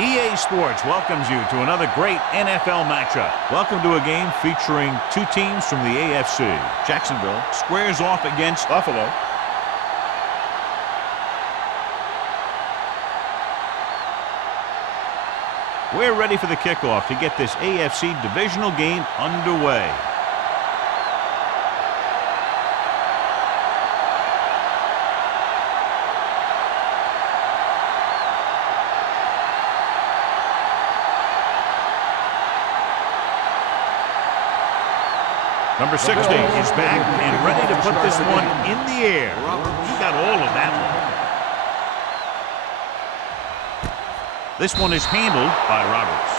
EA Sports welcomes you to another great NFL matchup. Welcome to a game featuring two teams from the AFC. Jacksonville squares off against Buffalo. We're ready for the kickoff to get this AFC divisional game underway. Number 16 is back and ready to put this one in the air. He got all of that one. This one is handled by Roberts.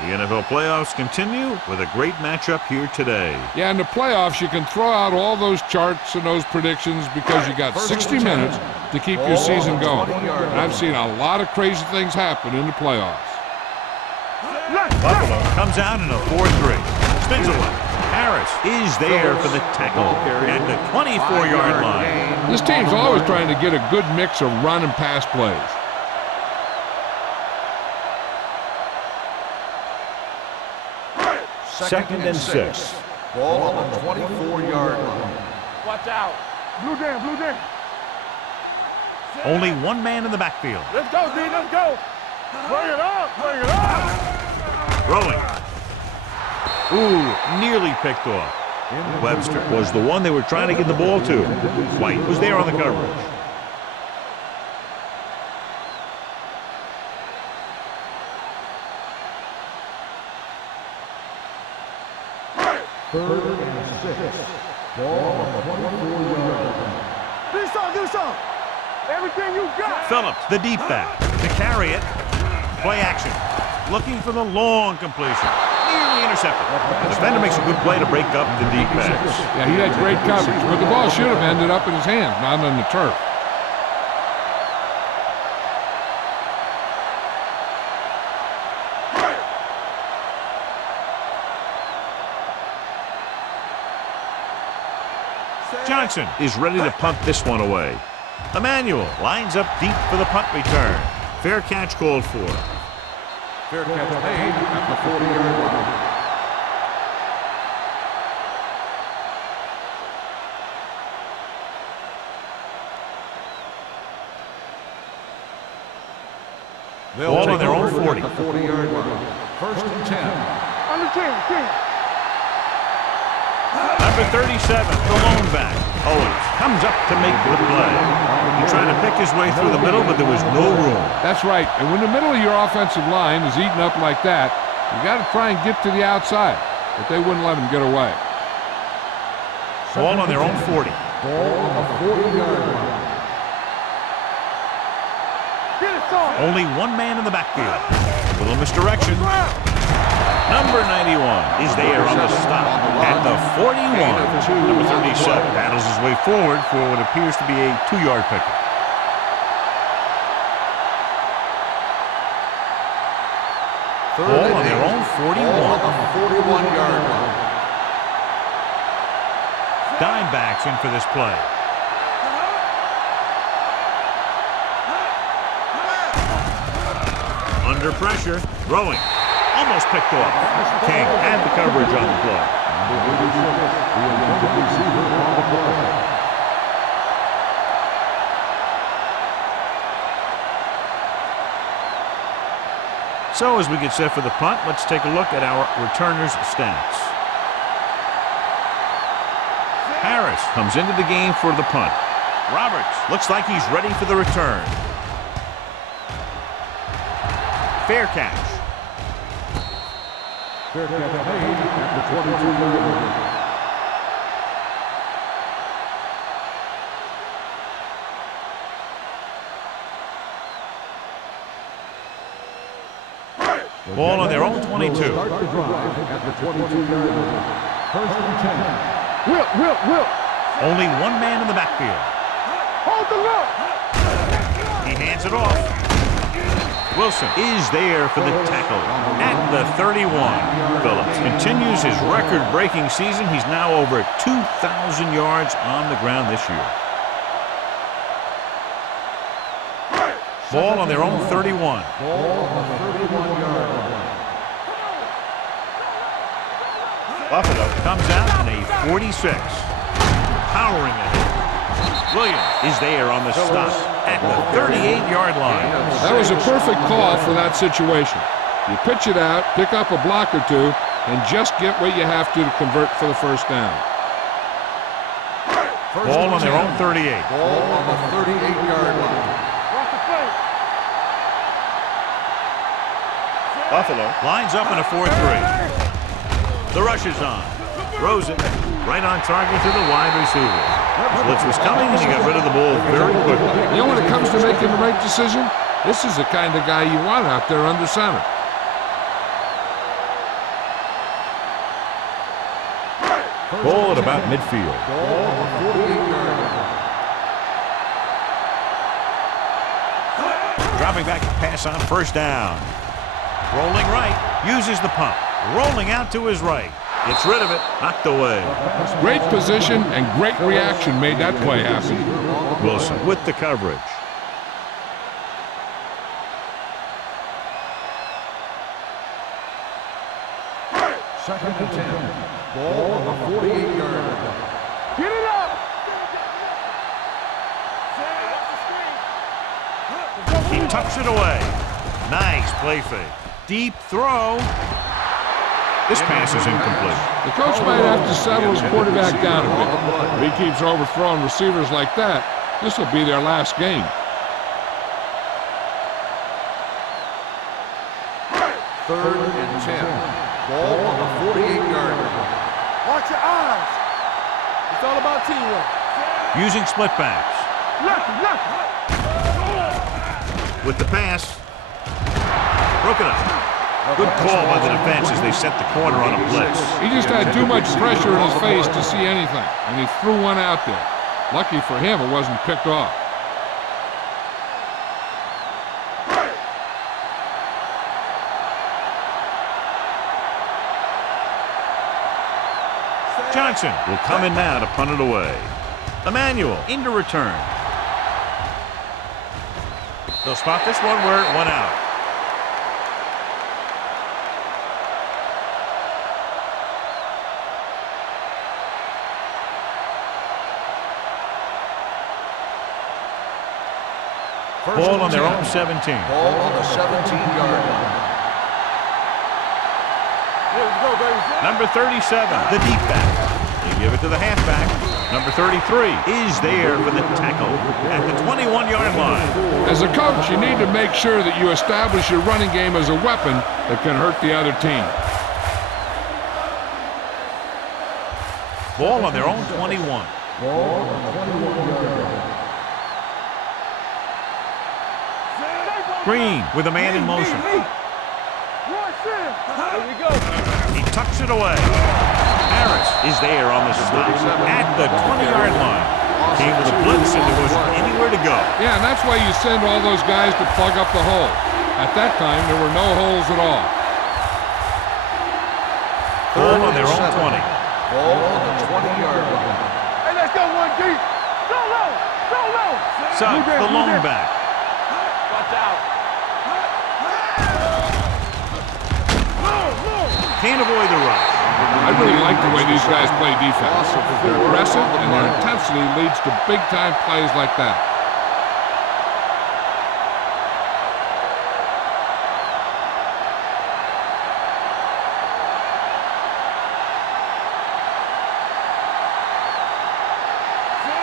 The NFL playoffs continue with a great matchup here today. Yeah, in the playoffs, you can throw out all those charts and those predictions because you got 60 minutes to keep your season going. And I've seen a lot of crazy things happen in the playoffs. Buffalo comes out in a 4-3. Spins it left. Harris is there for the tackle at the 24-yard line. This team's always trying to get a good mix of run and pass plays. Second and 6. Ball on the 24-yard line. Watch out. Blue down, blue down. Only one man in the backfield. Let's go, D, let's go. Bring it up, bring it up. Throwing. Ooh, nearly picked off. Webster was the one they were trying to get the ball to. White was there on the coverage. Third and 6. Ball on the 24-yard line. Do something. Everything you got. Phillips, the deep back, to carry it. Play action. Looking for the long completion. Nearly intercepted. The defender makes a good play to break up the deep pass. Yeah, he had great coverage, but the ball should have ended up in his hands, not on the turf. Johnson is ready to punt this one away. Emmanuel lines up deep for the punt return. Fair catch called for. Fair catch made at the 40-yard line. Ball on their own 40. The 40-yard line. First and 10. On the 10. Number 37, the lone back. Owens comes up to make the play. He tried to pick his way through the middle, but there was no room. That's right. And when the middle of your offensive line is eaten up like that, you got to try and get to the outside. But they wouldn't let him get away. Ball on their own 40. Ball on the 40-yard line. Get it, son. Only one man in the backfield. Little misdirection. Number 91 is there on the stop at the 41. Number 37 battles his way forward for what appears to be a 2-yard pickup. Ball on their own 41. Ball on the 41-yard line. Dime backs in for this play. Under pressure, throwing. Almost picked off. King had the coverage on the play. So as we get set for the punt, let's take a look at our returners' stats. Harris comes into the game for the punt. Roberts looks like he's ready for the return. Fair catch. Fair catch made at the 22-yard line. Ball on their own 22. Start the drive at the 22-yard line. First and 10. Will. Only one man in the backfield. Hold the look. He hands it off. Wilson is there for the tackle at the 31. Phillips continues his record-breaking season. He's now over 2,000 yards on the ground this year. Ball on their own 31. Ball on the 31-yard line. Buffalo comes out in a 46. Powering ahead. Williams is there on the stop at the 38-yard line. That was a perfect call for that situation. You pitch it out, pick up a block or two, and just get what you have to convert for the first down. Ball on their own 38. Ball on the 38-yard line. Buffalo lines up in a 4-3. The rush is on. Throws it right on target to the wide receiver. Blitz was coming, and he got rid of the ball very quickly. You know, when it comes to making the right decision, this is the kind of guy you want out there under center. Ball at about midfield. Ball on the 48-yard line. Dropping back to pass on first down. Rolling right, uses the pump. Rolling out to his right. Gets rid of it, knocked away. Great position and great reaction made that play happen. Wilson with the coverage. Second and 10. Ball on the 48-yard line. Get it up! He tucks it away. Nice play fake. Deep throw. This pass is incomplete. The coach might have to settle his quarterback down a bit. If he keeps overthrowing receivers like that, this will be their last game. Third and 10. Ball on the 48-yard line. Watch your eyes. It's all about teamwork. Using split backs. Look. With the pass. Broken up. Good call by the defense as they set the corner on a blitz. He just had too much pressure in his face to see anything, and he threw one out there. Lucky for him, it wasn't picked off. Johnson will come in now to punt it away. Emmanuel into return. They'll spot this one where it went out. Ball on their own 17. Ball on the 17-yard line. Let's go, baby. Number 37, the deep back. They give it to the halfback. Number 33 is there for the tackle at the 21-yard line. As a coach, you need to make sure that you establish your running game as a weapon that can hurt the other team. Ball on their own 21. Ball on the 21-yard line. Green with a man in motion. Watch it. Here we go. He tucks it away. Harris is there on the stop at the 20-yard line. Came with a blitz and there wasn't anywhere to go. Yeah, and that's why you send all those guys to plug up the hole. At that time, there were no holes at all. Ball on their own 20. Ball on the 20-yard line. Hey, let's go one deep. Go low. Go low. Suggs, the lone back. Watch out. Can't avoid the rush. I really like the way these guys play defense. They're aggressive, and their intensity leads to big-time plays like that.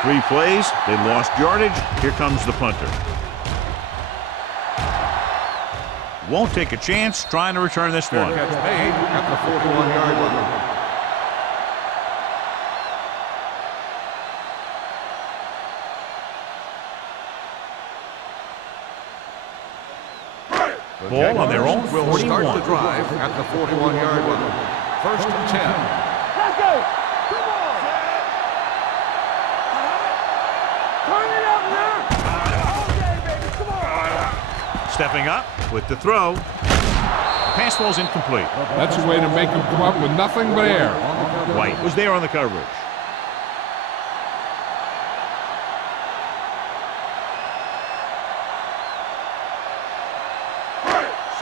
Three plays, they lost yardage. Here comes the punter. Won't take a chance trying to return this one. Catch made at the 41-yard line. Ball on their own Will 41. start the drive at the 41-yard line. First and 10. Let's go. Come on. Turn it up now. Okay, baby. Come on. Stepping up with the throw. Pass ball's incomplete. That's a way to make them come up with nothing but air. White was there on the coverage.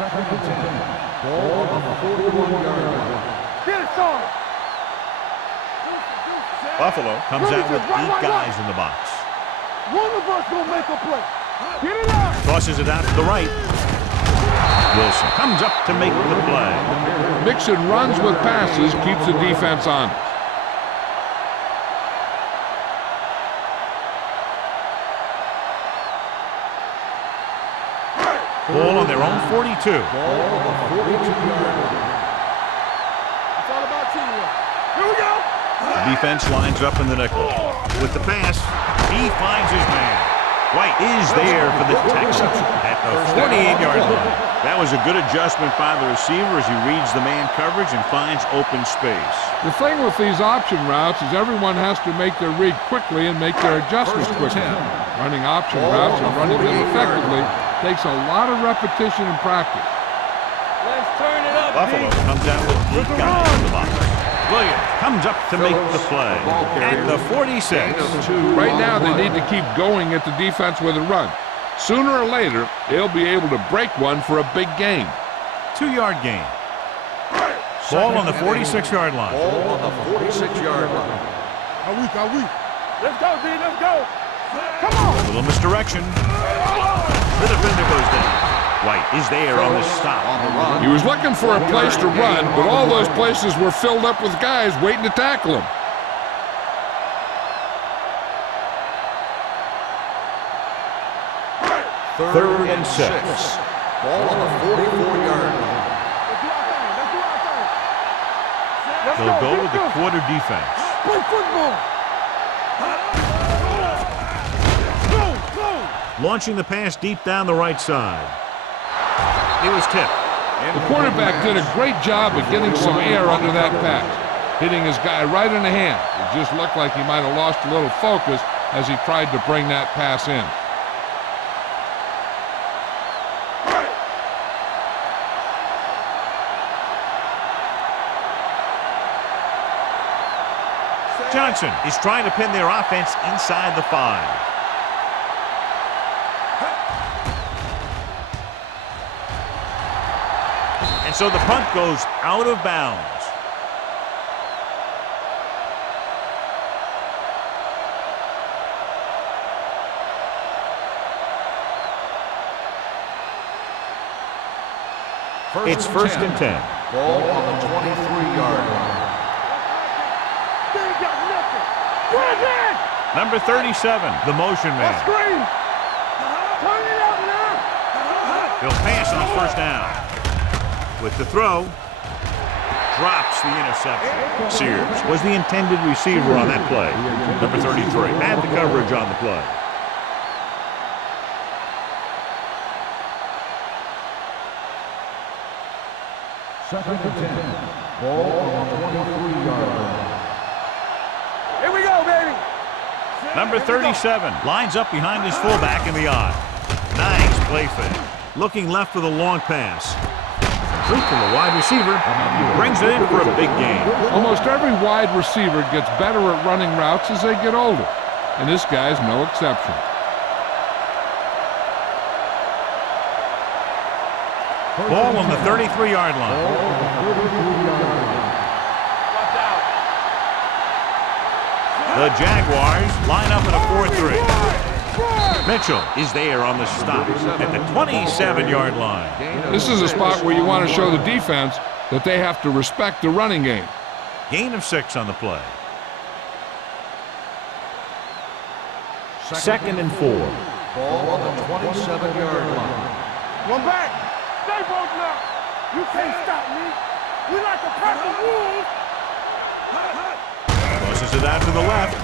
Second and 10. Ball on the 41-yard line. Get it, son. Buffalo comes out with 8 guys in the box. One of us gonna make a play. Get it up. Tosses it out to the right. Wilson comes up to make the play. Mixing runs with passes keeps the defense honest. Ball on their own 42. Ball on the 42-yard line. It's all about teamwork. Here we go. The defense lines up in the nickel. With the pass, he finds his man. White is there for the Texans at the 48-yard line. That was a good adjustment by the receiver as he reads the man coverage and finds open space. The thing with these option routes is everyone has to make their read quickly and make their adjustments quickly. Running option routes and running them effectively takes a lot of repetition and practice. Let's turn it up. Buffalo comes out with 8 guys in the box. Williams comes up to make the play at the 46. Right now, they need to keep going at the defense with a run. Sooner or later, they'll be able to break one for a big gain. 2-yard gain. Ball on the 46-yard line. Ball on the 46-yard line. How weak, how weak. Let's go, D, let's go. Come on. A little misdirection. The defender goes down. White is there on the stop. He was looking for a place to run, but all those places were filled up with guys waiting to tackle him. Third and 6. Ball on the 44-yard line. Let's do our thing. Let's do our thing. Let's They'll go get with the this. quarter defense. Play football. Go. Launching the pass deep down the right side. It was tipped. The quarterback did a great job of getting some air under that pass, hitting his guy right in the hand. It just looked like he might have lost a little focus as he tried to bring that pass in. Johnson is trying to pin their offense inside the 5. And so the punt goes out of bounds. It's first and 10. Ball on the 23-yard line. They ain't got nothing. Bring it. Number 37, the motion man. Screen. Turn it up now. He'll pass on first down. With the throw, drops the interception. Sears was the intended receiver on that play. Number 33 had the coverage on the play. Second and 10. Ball on the 23-yard line. Here we go, baby. Number 37 lines up behind his fullback in the eye. Nice play fake. Looking left for the long pass. Complete from the wide receiver. Brings it in for a big gain. Almost every wide receiver gets better at running routes as they get older, and this guy's no exception. Ball on the 33-yard line. Watch out. The Jaguars line up in a 4-3. Mitchell is there on the stop at the 27-yard line. This is a spot where you want to show the defense that they have to respect the running game. Gain of 6 on the play. Second and 4. Ball on the 27-yard line. One back. Stay both now. You can't stop me. We like a pack of wolves. Tosses it out to the left.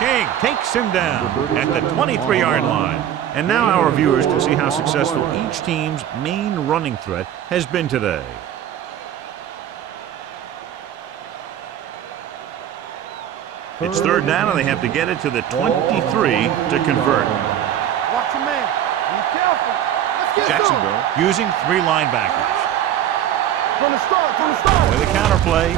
King takes him down at the 23-yard line. And now our viewers can see how successful each team's main running threat has been today. It's third down, and they have to get it to the 23 to convert. Watch your man. Be careful. Let's get Jacksonville using 3 linebackers. From the start. With a counterplay,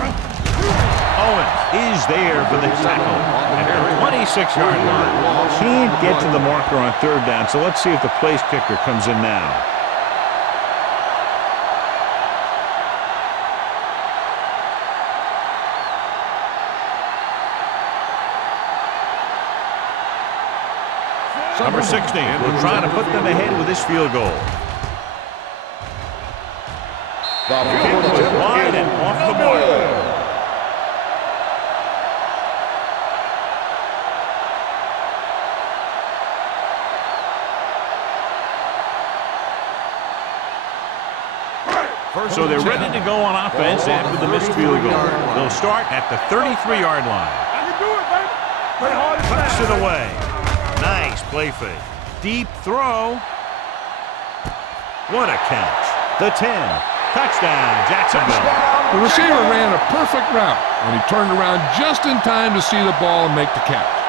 Owens is there for the tackle at the 26-yard line. Can't get to the marker on third down, so let's see if the place kicker comes in now. Number 16 will try to put them ahead with this field goal. The Kick was wide and off the mark. So they're ready to go on offense after the missed field goal. They'll start at the 33-yard line. I can do it, baby. Play hard and Puts fast. it away. Nice play fake. Deep throw. What a catch. The 10. Touchdown, Jacksonville. The receiver ran a perfect route, and he turned around just in time to see the ball and make the catch.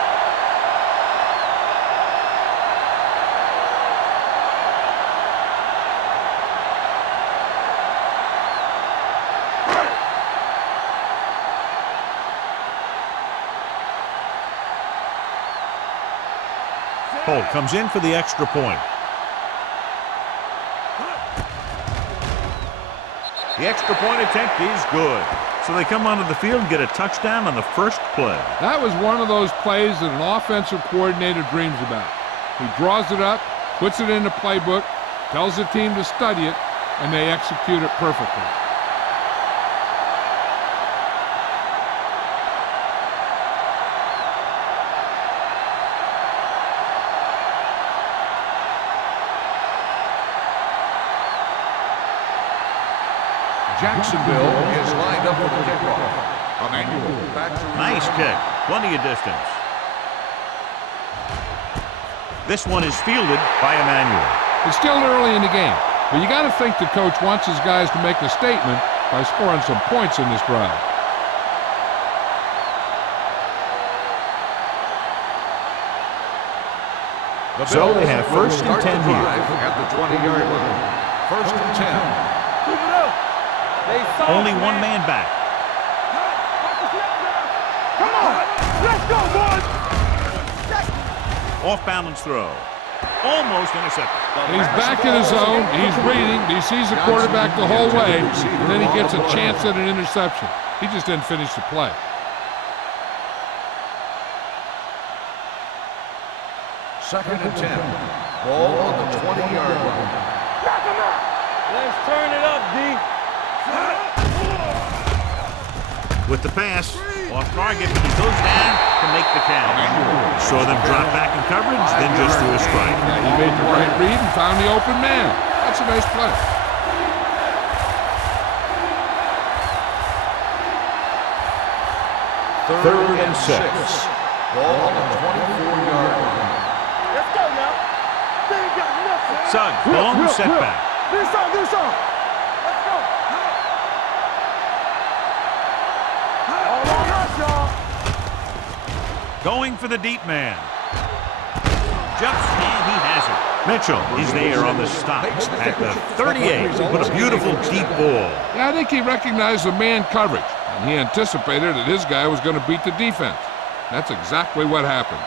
Holt comes in for the extra point. The extra point attempt is good. So they come onto the field and get a touchdown on the first play. That was one of those plays that an offensive coordinator dreams about. He draws it up, puts it in the playbook, tells the team to study it, and they execute it perfectly. Jacksonville is lined up for the kickoff. Emmanuel back to Nice kick. Plenty of distance. This one is fielded by Emmanuel. It's still early in the game, but you got to think the coach wants his guys to make a statement by scoring some points in this drive. So they have first and 10 here. At the 20-yard line. First and 10. Keep it up. They soft, Only one man back. Watch the snap now. Come on. Let's go, boys. Off balance throw. Almost intercepted. He's back in his zone. He's reading. He sees the quarterback the whole way, and then he gets a chance at an interception. He just didn't finish the play. Second and 10. Ball on the 20-yard line. Knock him out. Let's turn it up, D. With the pass, off target, he goes down to make the catch. Saw them drop back in coverage, then just threw a strike. He made the right read and found the open man. That's a nice play. Third and 6. Ball on the 24-yard line. Let's go now. They ain't got nothing. Suggs, long setback. Do something, do something. Let's go. All on us, y'all. Going for the deep man. Jumps, and he has it. Mitchell is there on the stop at the 38. What a beautiful deep ball. Yeah, I think he recognized the man coverage, and he anticipated that his guy was going to beat the defense. That's exactly what happened.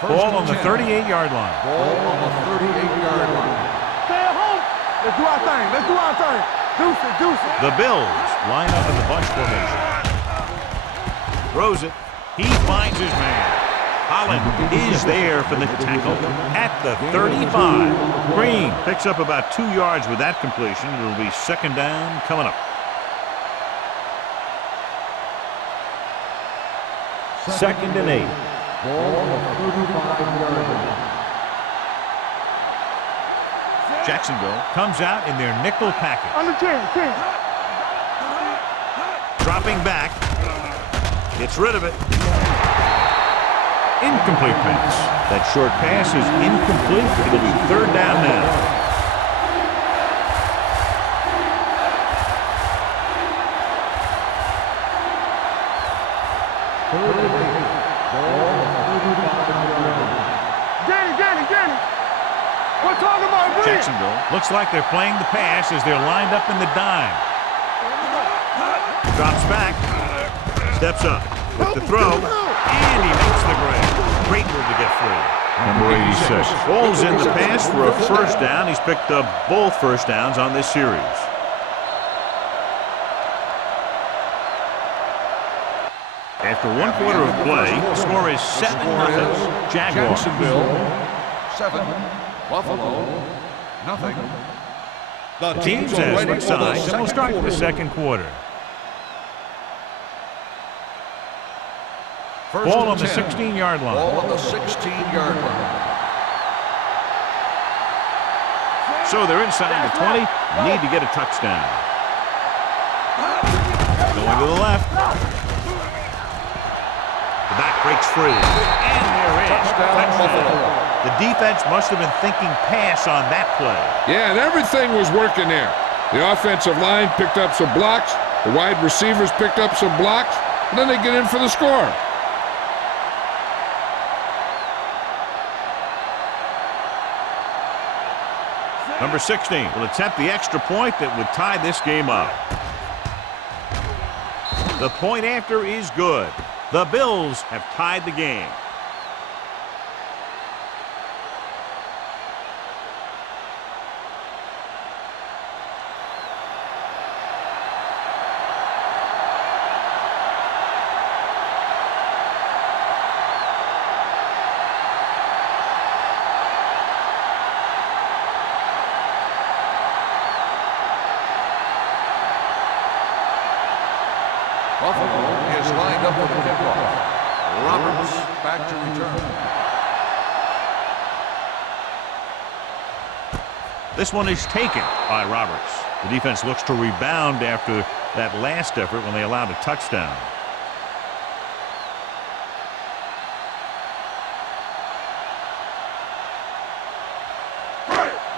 Ball on the 38-yard line. Ball on the 38-yard line. Stay at home. Let's do our thing. Let's do our thing. Deuce it, deuce it. The Bills line up in the bunch formation. Throws it. He finds his man. Holland is there for the tackle at the 35. Green picks up about 2 yards with that completion. It'll be second down coming up. Second and 8. Ball on the 35-yard line. Jacksonville comes out in their nickel package. On the 10. Dropping back. Gets rid of it. Incomplete pass. That short pass is incomplete. It'll be third down now. Danny. We're talking about Green. Jacksonville looks like they're playing the pass as they're lined up in the dime. Drops back. Steps up with the throw. And he makes the grab. Great move to get free. Number 86. Falls in the pass for a first down. He's picked up both first downs on this series. After one quarter of play, the score is 7-0 Jaguars. Jacksonville 7, Buffalo nothing. The teams have switched sides, and we'll start the second quarter. Ball on the 16-yard line. Ball on the 16-yard line. So they're inside the 20. Need to get a touchdown. Going to the left. The back breaks free. And there is touchdown. The defense must have been thinking pass on that play. Yeah, and everything was working there. The offensive line picked up some blocks. The wide receivers picked up some blocks. And then they get in for the score. Number 16 will attempt the extra point that would tie this game up. The point after is good. The Bills have tied the game. Buffalo is lined up with the kickoff. Roberts back to return. This one is taken by Roberts. The defense looks to rebound after that last effort when they allowed a touchdown.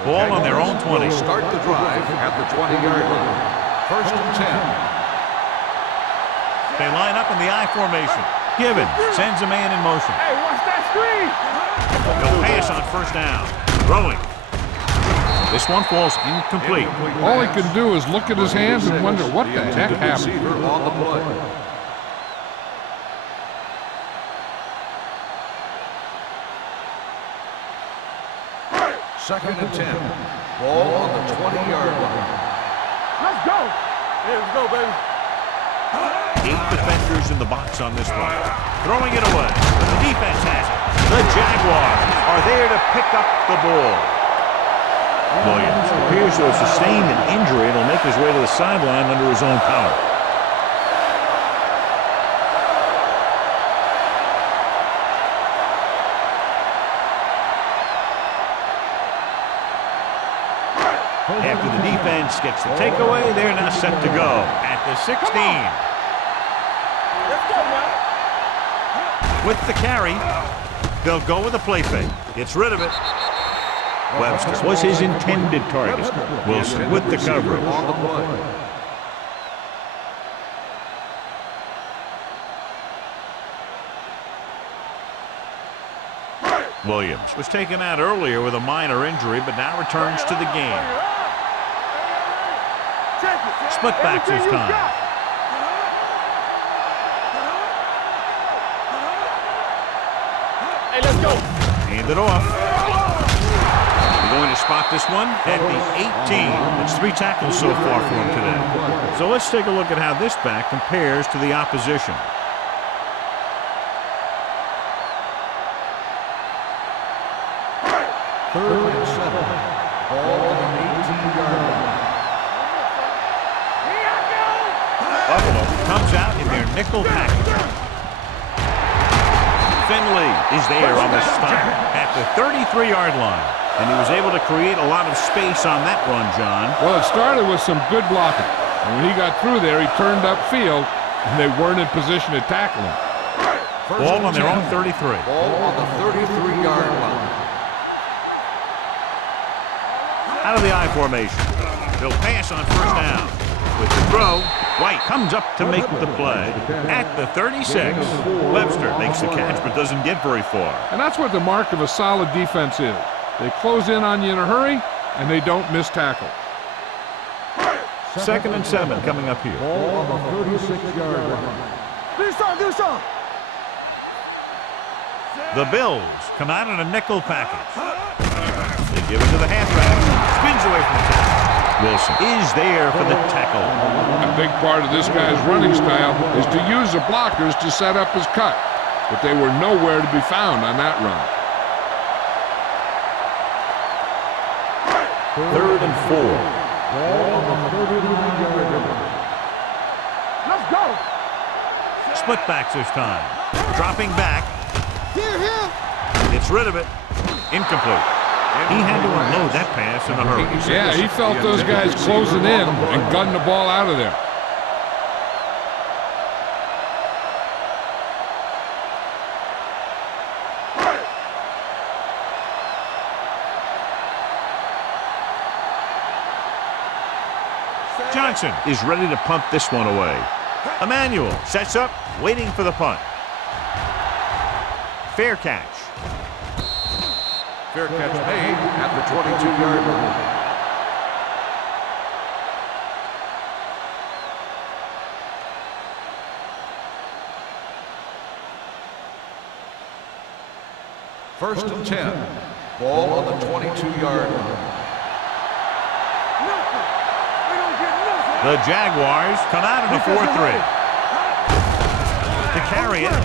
Ball on their own 20. Start the drive at the 20-yard line. 1st and 10. They line up in the I formation. Gibbons sends a man in motion. Hey, watch that screen! They'll pass on 1st down. Throwing. This one falls incomplete. All he can do is look at his hands and wonder what the heck happened. Receiver on the play. Second and 10. Ball on the 20-yard line. Let's go! Yeah, let's go, baby. 8 defenders in the box on this one. Throwing it away. The defense has it. The Jaguars are there to pick up the ball. Williams appears to have sustained an injury and will make his way to the sideline under his own power. After the defense gets the takeaway, they're now set to go at the 16. Let's go, man. With the carry, they'll go with a play fake. Gets rid of it. Webster was his intended target. Wilson with the coverage. On the play. Williams was taken out earlier with a minor injury, but now returns to the game. Split backs this time. Hey, let's go. Hand it off. They're going to spot this one at the 18. It's 3 tackles so far for him today. So let's take a look at how this back compares to the opposition. Third and 7. Ball on the 18-yard line. Buffalo comes out in their nickel package. Finley is there on the stop at the 33-yard line. And he was able to create a lot of space on that run, John. Well, it started with some good blocking. And when he got through there, he turned upfield, and they weren't in position to tackle him. Ball on their own 33. Ball on the 33-yard line. Out of the I formation. They'll pass on 1st down. With the throw, White comes up to make the play. At the 36, Webster makes the catch but doesn't get very far. And that's what the mark of a solid defense is. They close in on you in a hurry, and they don't miss tackle. 2nd and 7 coming up here. Ball on the 36-yard line. Do something. The Bills come out in a nickel package. They give it to the halfback. Spins away from the tackle. Wilson is there for the tackle. A big part of this guy's running style is to use the blockers to set up his cut, but they were nowhere to be found on that run. 3rd and 4. Let's go. Split backs this time. Dropping back. Here. Gets rid of it. Incomplete. He had to unload that pass in a hurry. Yeah, he felt those guys closing in and gunned the ball out of there. Johnson is ready to punt this one away. Emmanuel sets up, waiting for the punt. Fair catch. Fair catch made at the 22-yard line. First and 10. Ball on the 22-yard line. The Jaguars come out in a 4-3. To carry it.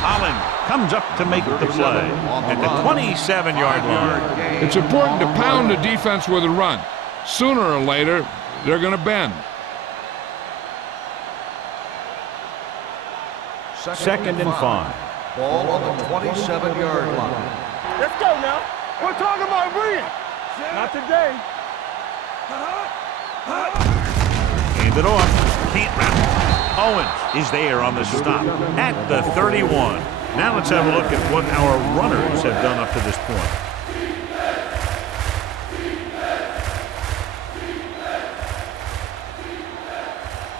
Holland comes up to make the play at the 27-yard line. It's important to pound the defense with a run. Sooner or later, they're going to bend. Second and 5. Ball on the 27-yard line. Let's go now. We're talking about brilliant. Not today. Hand it off. Can't wrap it. Owens is there on the stop at the 31. Now let's have a look at what our runners have done up to this point.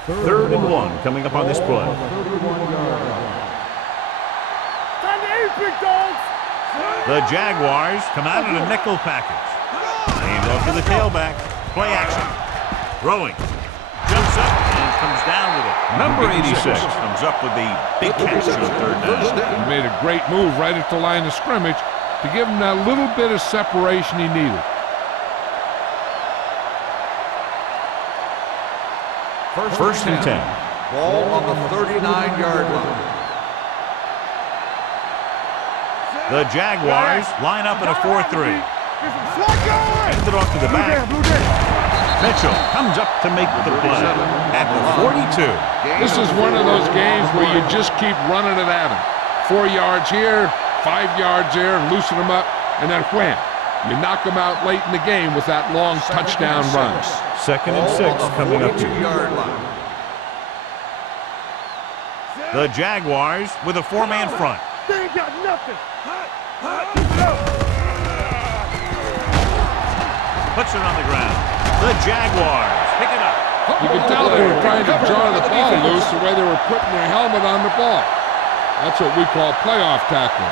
Third and 1 coming up on this play. Time to eat, big dogs. The Jaguars come out in a nickel package. Hand off to the tailback. Play action. Throwing. Jumps up and comes down with it. Number 86 comes up with the big catch on 3rd down. He made a great move right at the line of scrimmage to give him that little bit of separation he needed. First and 10. Ball on the 39-yard line. The Jaguars line up in a 4-3. Hand it off to the back. Mitchell comes up to make the play at the 42. This is one of those games where you just keep running it at him. 4 yards here, 5 yards there, loosen them up, and then wham. You knock them out late in the game with that long touchdown run. Second and 6 coming up here. The Jaguars with a 4-man front. They ain't got nothing. Puts it on the ground. The Jaguars pick it up. You can tell they were trying to draw the ball loose the way they were putting their helmet on the ball. That's what we call playoff tackling.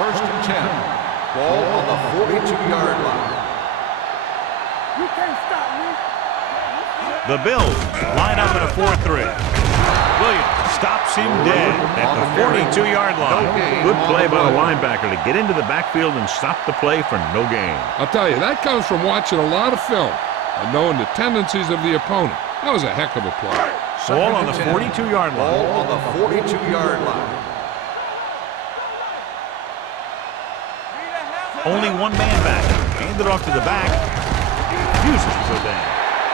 First and 10. Ball on the 42-yard line. You can't stop me. The Bills line up in a 4-3. Williams stops him dead at the 42-yard line. Good play by the linebacker to get into the backfield and stop the play for no gain. I'll tell you, that comes from watching a lot of film and knowing the tendencies of the opponent. That was a heck of a play. Ball on the 42-yard line. Ball on the 42-yard line. Only one man back. Hand it off to the back. Uses to go down.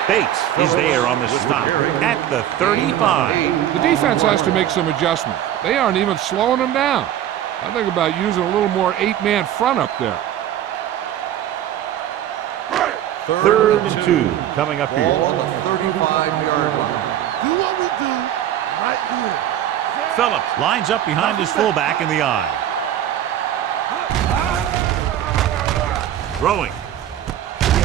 Bates is there on the stop at the 35. The defense has to make some adjustments. They aren't even slowing them down. I think about using a little more 8-man front up there. Third and 2 coming up here. Ball on the 35-yard line. Do what we do right here. Phillips lines up behind his fullback in the eye. Throwing.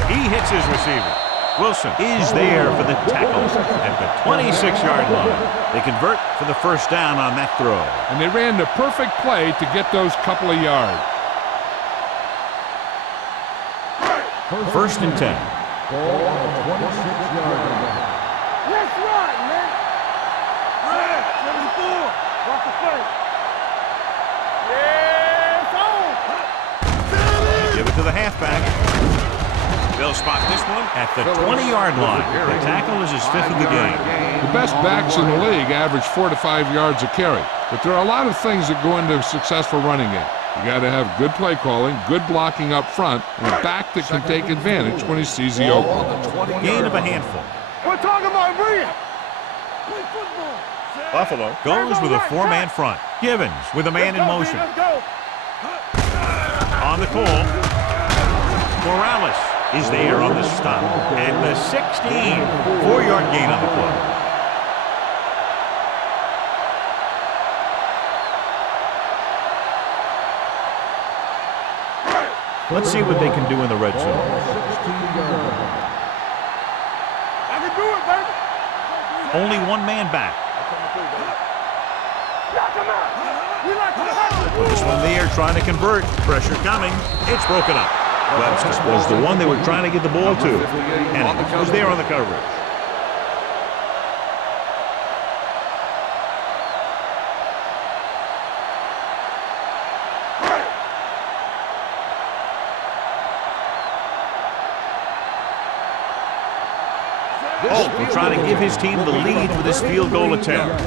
He hits his receiver. Wilson is there for the tackle at the 26-yard line. They convert for the first down on that throw. And they ran the perfect play to get those couple of yards. First and 10. Ball on the 26-yard line. Let's ride, man. 74. Walk the play. Yes, to the halfback. They'll spot this one at the 20-yard line. The tackle is his 5th of the game. The best backs in the league average 4 to 5 yards a carry. But there are a lot of things that go into a successful running game. You got to have good play calling, good blocking up front, and a back that can take advantage when he sees the opening. Gain of a handful. We're talking about real. Play football. Buffalo goes with a 4-man front. Givens with a man in motion. Let's go. On the call, Morales is there on the stop. And the 16, 4-yard gain on the play. Let's see what they can do in the red zone. I can do it, baby. Only 1 man back. Knock him out. We like to hustle. With this one there trying to convert. Pressure coming. It's broken up. Webster was the one they were trying to get the ball to. And he was there on the coverage. Holt will try to give his team the lead with this field goal attempt.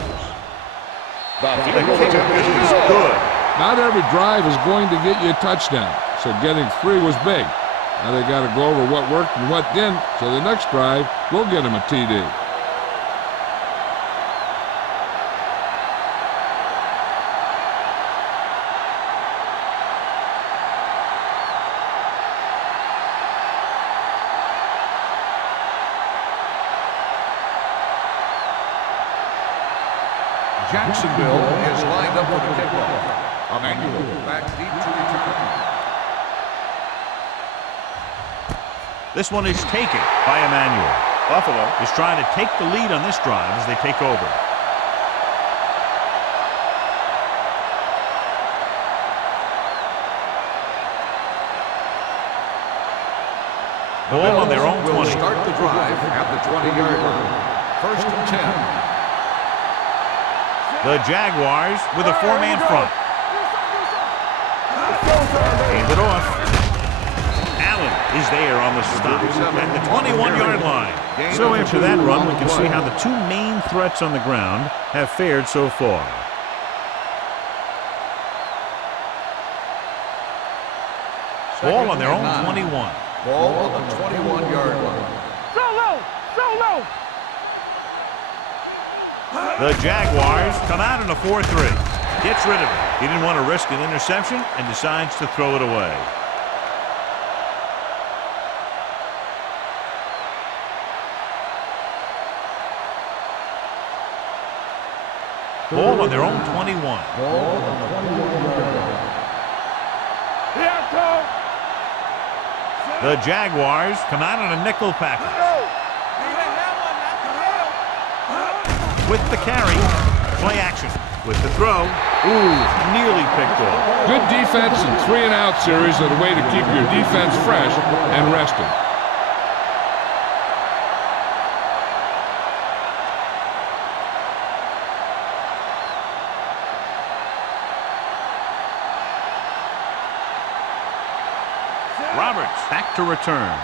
The kicker is good. Not every drive is going to get you a touchdown, so getting 3 was big. Now they got to go over what worked and what didn't, so the next drive will get him a TD. Jacksonville is lined up for the kickoff. Emmanuel back deep to return. This one is taken by Emmanuel. Buffalo is trying to take the lead on this drive as they take over. Ball on their own 20. Will start the drive at the 20-yard line. 1st and 10. The Jaguars with a 4-man front. Hand it off. Allen is there on the stop at the 21-yard line. So after that run, we can see how the 2 main threats on the ground have fared so far. Ball on their own 21. Ball on the 21-yard line. So low. So low. The Jaguars come out in a 4-3. Gets rid of it. He didn't want to risk an interception and decides to throw it away. Ball on their own 21. The Jaguars come out in a nickel package. With the carry, play action. With the throw, nearly picked off. Good defense and 3-and-out series are the way to keep your defense fresh and rested. Roberts back to return.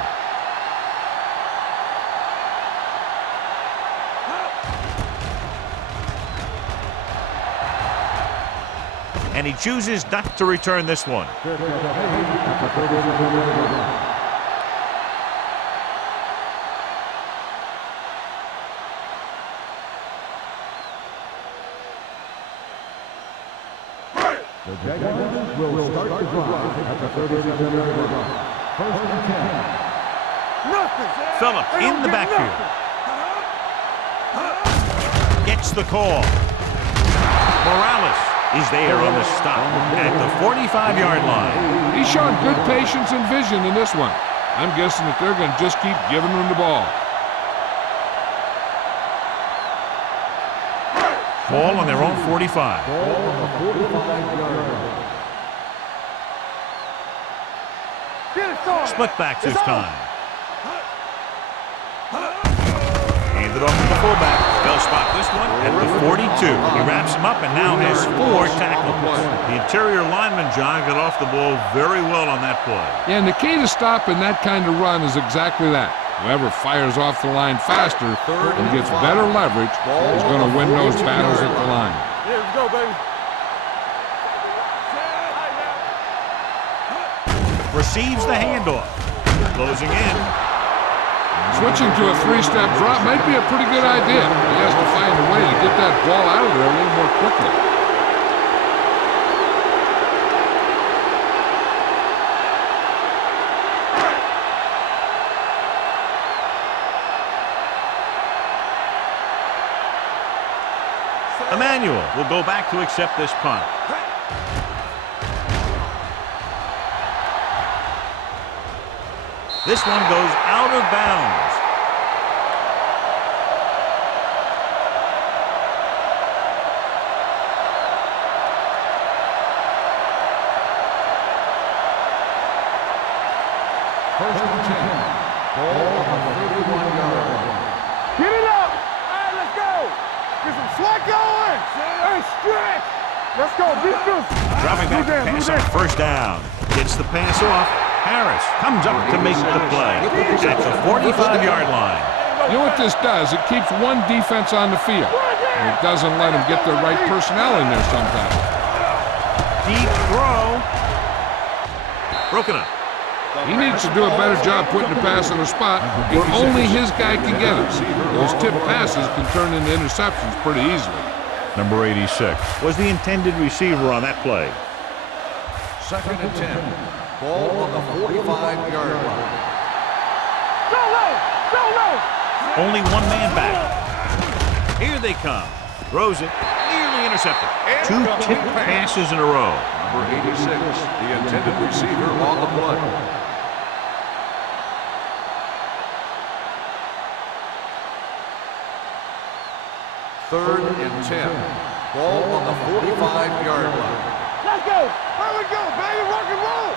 And he chooses not to return this one. The Jaguars will start the drive at the 37-yard line. 1st and 10. Phillips in the backfield. Gets the call. Morales is there on the stop at the 45-yard line. He's shown good patience and vision in this one. I'm guessing that they're going to just keep giving him the ball. Ball on their own 45. Ball on the 45-yard line. Split backs this time. Hand it off to the fullback. They'll spot this one at the 42. He wraps him up and now has 4 tackles. The interior lineman, John, got off the ball very well on that play. Yeah, and the key to stopping that kind of run is exactly that. Whoever fires off the line faster and gets better leverage is going to win those battles at the line. Yeah, let's go, baby. Receives the handoff. Closing in. Switching to a 3-step drop might be a pretty good idea. He has to find a way to get that ball out of there a little more quickly. Emmanuel will go back to accept this punt. This one goes out of bounds. First and 10. Ball on the 31-yard line. Get it up. All right, let's go. Get some slack going. Hey, stretch. Let's go. Defense. Dropping back to pass on first down. Gets the pass off. Harris comes up to make the play at the 45-yard line. You know what this does? It keeps one defense on the field. And it doesn't let them get the right personnel in there sometimes. Deep throw. Broken up. He needs to do a better job putting the pass in a spot where only his guy can get it. Those tip passes can turn into interceptions pretty easily. Number 86 was the intended receiver on that play. Second and 10. Ball on the 45-yard line. Go low. Go low. Only one man back. Here they come. Throws it. Nearly intercepted. 2 tip passes in a row. Number 86, the intended receiver on the play. Third and 10. Ball on the 45-yard line. Let's go. Here we go, baby. Rock and roll.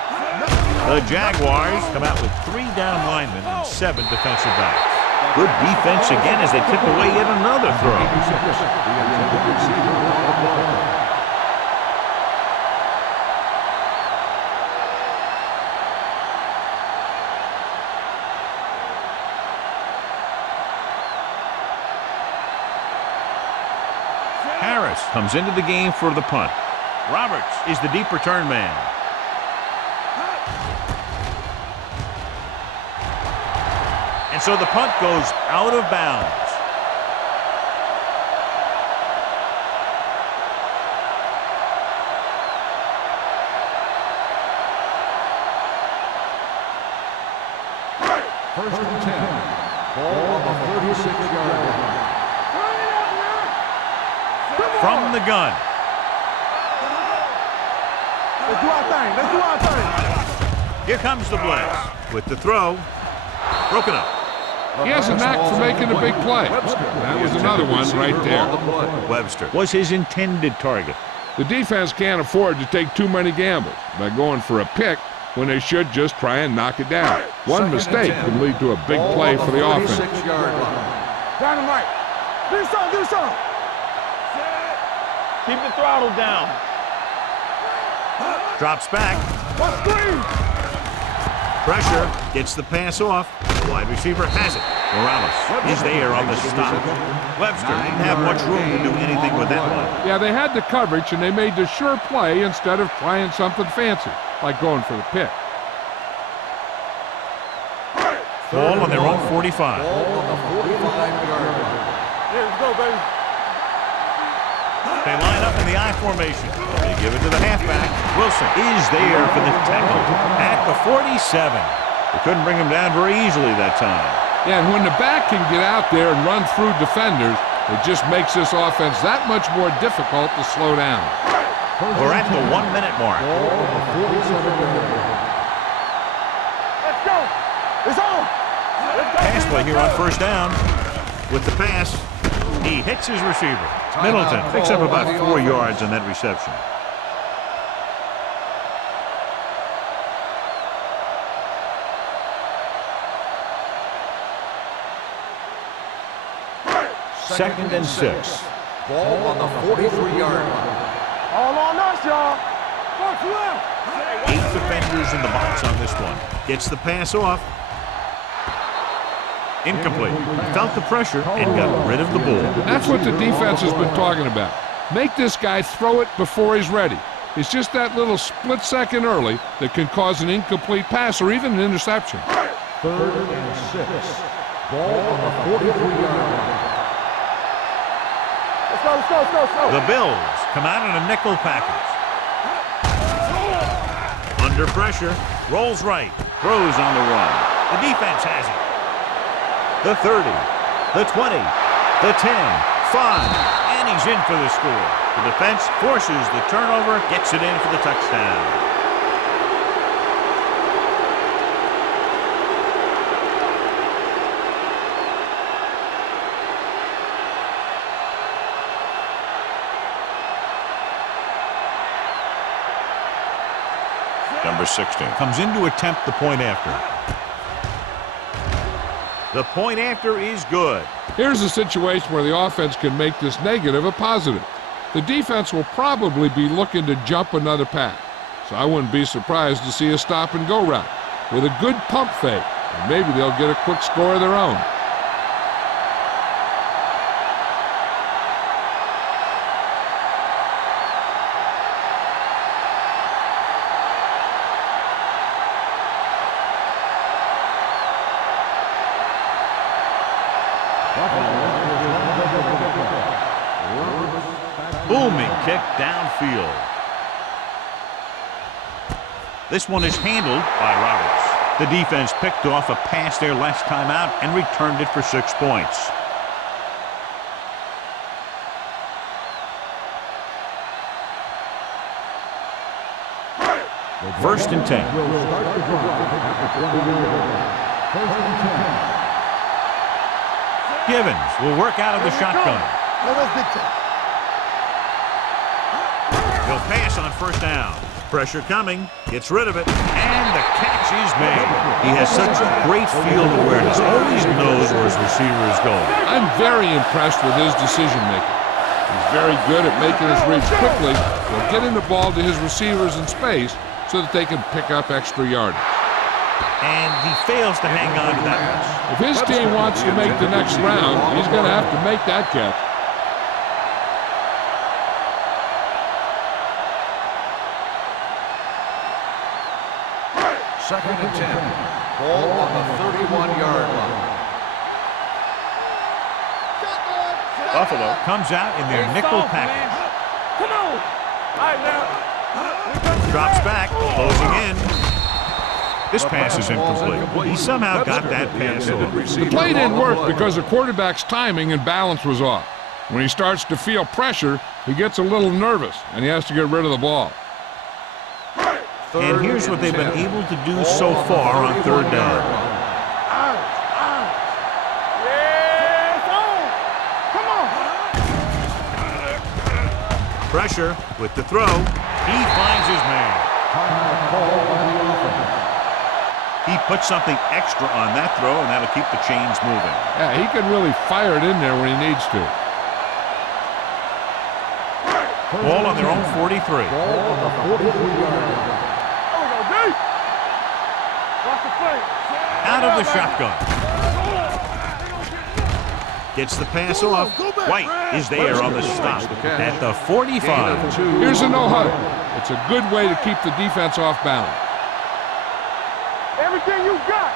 The Jaguars come out with 3 down linemen and 7 defensive backs. Good defense again as they tip away yet another throw. The intended receiver on the play. Harris comes into the game for the punt. Roberts is the deep return man. And so the punt goes out of bounds. First and 10. Ball on the 36-yard line. From the gun. Let's do our thing. Let's do our thing. Here comes the blitz with the throw. Broken up. He has a knack for making a big play. That was another one right there. Webster was his intended target. The defense can't afford to take too many gambles by going for a pick when they should just try and knock it down. One mistake can lead to a big play for the offense. Dynamite. Do something. Do something. Keep the throttle down. Drops back. One screen. Pressure. Gets the pass off. The wide receiver has it. Morales is there on the stop. Webster didn't have much room to do anything with that one. Yeah, they had the coverage, and they made the sure play instead of trying something fancy, like going for the pick. Ball on their own 45. Ball on the 45-yard line. Yeah, let's go, baby. They line up in the I formation. They give it to the halfback. Wilson is there for the tackle at the 47. They couldn't bring him down very easily that time. Yeah, and when the back can get out there and run through defenders, it just makes this offense that much more difficult to slow down. We're at the 1-minute mark. Let's go. It's on. Pass play here on first down. With the pass, he hits his receiver. Middleton picks up about 4 yards on that reception. 2nd and 6. Ball on the 43-yard line. All on us, y'all. March left. 8 defenders in the box on this one. Gets the pass off. Incomplete. Felt the pressure and got rid of the ball. That's what the defense has been talking about. Make this guy throw it before he's ready. It's just that little split second early that can cause an incomplete pass or even an interception. 3rd and 6. Ball on the 43-yard line. Let's go. The Bills come out in a nickel package. Under pressure, rolls right, throws on the run. The defense has it. The 30, the 20, the 10, 5, and he's in for the score. The defense forces the turnover, gets it in for the touchdown. Number 16 comes in to attempt the point after. The point after is good. Here's a situation where the offense can make this negative a positive. The defense will probably be looking to jump another pass, so I wouldn't be surprised to see a stop-and-go route with a good pump fake, and maybe they'll get a quick score of their own. Booming kick downfield. This one is handled by Roberts. The defense picked off a pass there last time out and returned it for 6 points. First and 10. Givens will work out of the shotgun. He'll pass on first down. Pressure coming, gets rid of it, and the catch is made. He has such great field awareness, always knows where his receiver is going. I'm very impressed with his decision-making. He's very good at making his reads quickly while getting the ball to his receivers in space so that they can pick up extra yardage. And he fails to hang on to that one. If his team wants to make the next round, he's going to have to make that catch. Second and 10. Ball on the 31-yard line. Buffalo comes out in their nickel package. Come on. All right, now. Drops back, closing in. This pass is incomplete. He somehow got that pass over. The play didn't work because the quarterback's timing and balance was off. When he starts to feel pressure, he gets a little nervous, and he has to get rid of the ball. And here's what they've been able to do so far on 3rd down. Pressure with the throw. He finds his man. He puts something extra on that throw, and that'll keep the chains moving. Yeah, he can really fire it in there when he needs to. Ball on their own 43. Out of the shotgun. Gets the pass off. White is there on the stop at the 45. Here's a no-huddle. It's a good way to keep the defense off balance. Everything you got.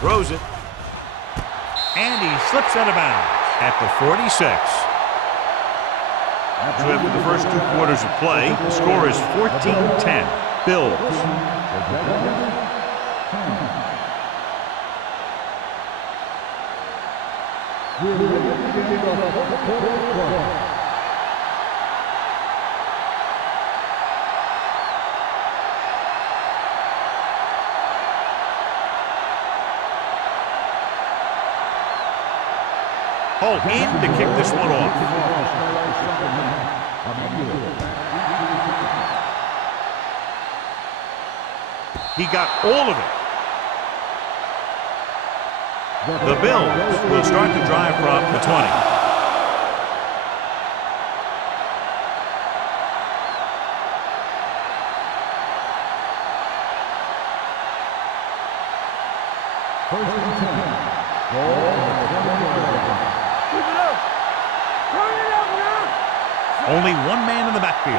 Throws it. And he slips out of bounds at the 46. So after the first 2 quarters of play, the score is 14-10. Bills. Holt in to kick this one off. He got all of it. The Bills will start the drive from the 20. First and 10. Ball on the 20-yard line. Keep it up. Turn it up now. Only one man in the backfield.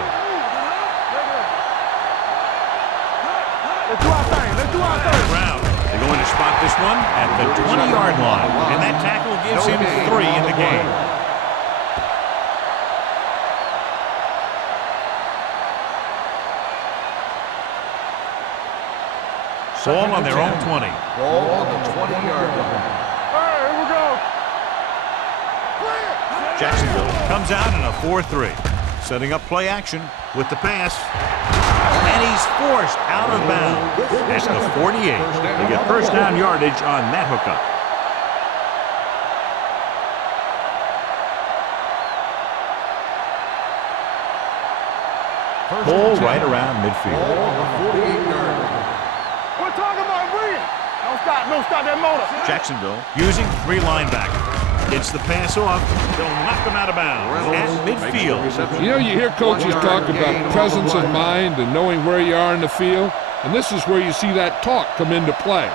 Let's do our thing. Let's do our thing. Round. They're going to spot this one at the 20-yard line. And that tackle gives him 3 in the game. Ball on their own 20. Ball on the 20-yard line. All right, here we go. Clear. Jacksonville comes out in a 4-3. Setting up play action with the pass. And he's forced out of bounds at the 48. They get first down yardage on that hookup. Ball right around midfield. Ball on the 48-yard line. We're talking about bringing. Don't stop that motor. Jacksonville using 3 linebackers. Gets the pass off. They'll knock him out of bounds at midfield. You know, you hear coaches talk about presence of mind and knowing where you are in the field, and this is where you see that talk come into play.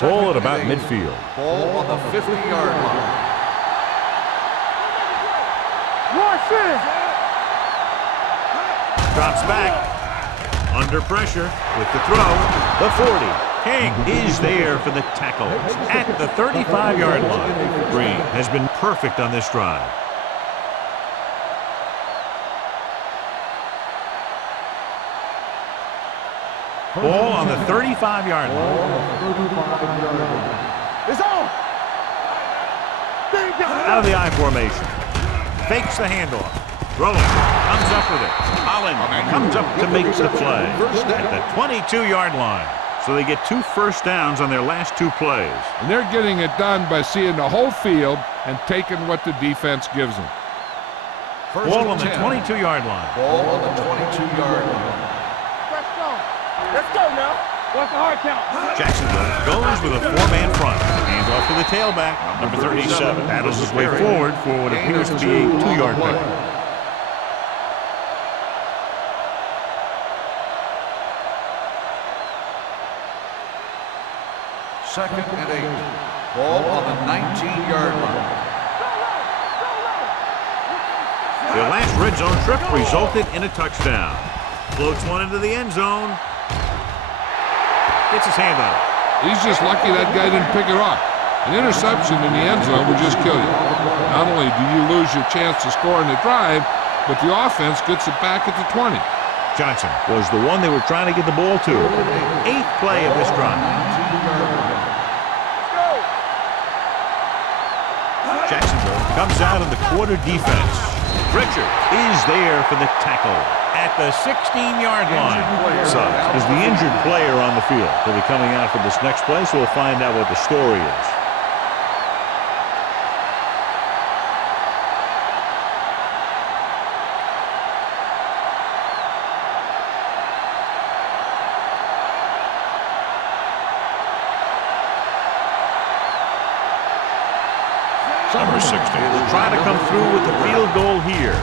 Ball at about midfield. Ball on the 50-yard line. Watch this. Drops back. Under pressure with the throw. The 40. King is there for the tackle at the 35-yard line. Green has been perfect on this drive. Ball on the 35-yard line. It's on. Out of the I formation. Fakes the handoff. Throwing. Comes up with it. Holland comes up to make the play at the 22-yard line. So they get 2 first downs on their last 2 plays. And they're getting it done by seeing the whole field and taking what the defense gives them. Ball on the 22-yard line. Ball on the 22-yard line. Let's go. Let's go now. What's the hard count? Jacksonville goes with a 4-man front. Hands off to the tailback, number 37. Battles his way forward for what appears to be a 2-yard pick. Second and 8. Ball on the 19-yard line. Their last red zone trip resulted in a touchdown. Floats one into the end zone. Gets his hand on it. He's just lucky that guy didn't pick it off. An interception in the end zone would just kill you. Not only do you lose your chance to score in the drive, but the offense gets it back at the 20. Johnson was the one they were trying to get the ball to. 8th play of this drive. Jacksonville comes out of the quarter defense. Richard is there for the tackle at the 16-yard line. Suggs is the injured player on the field. He'll be coming out for this next play, so we'll find out what the story is. Number 60 will try to come through with the field goal here.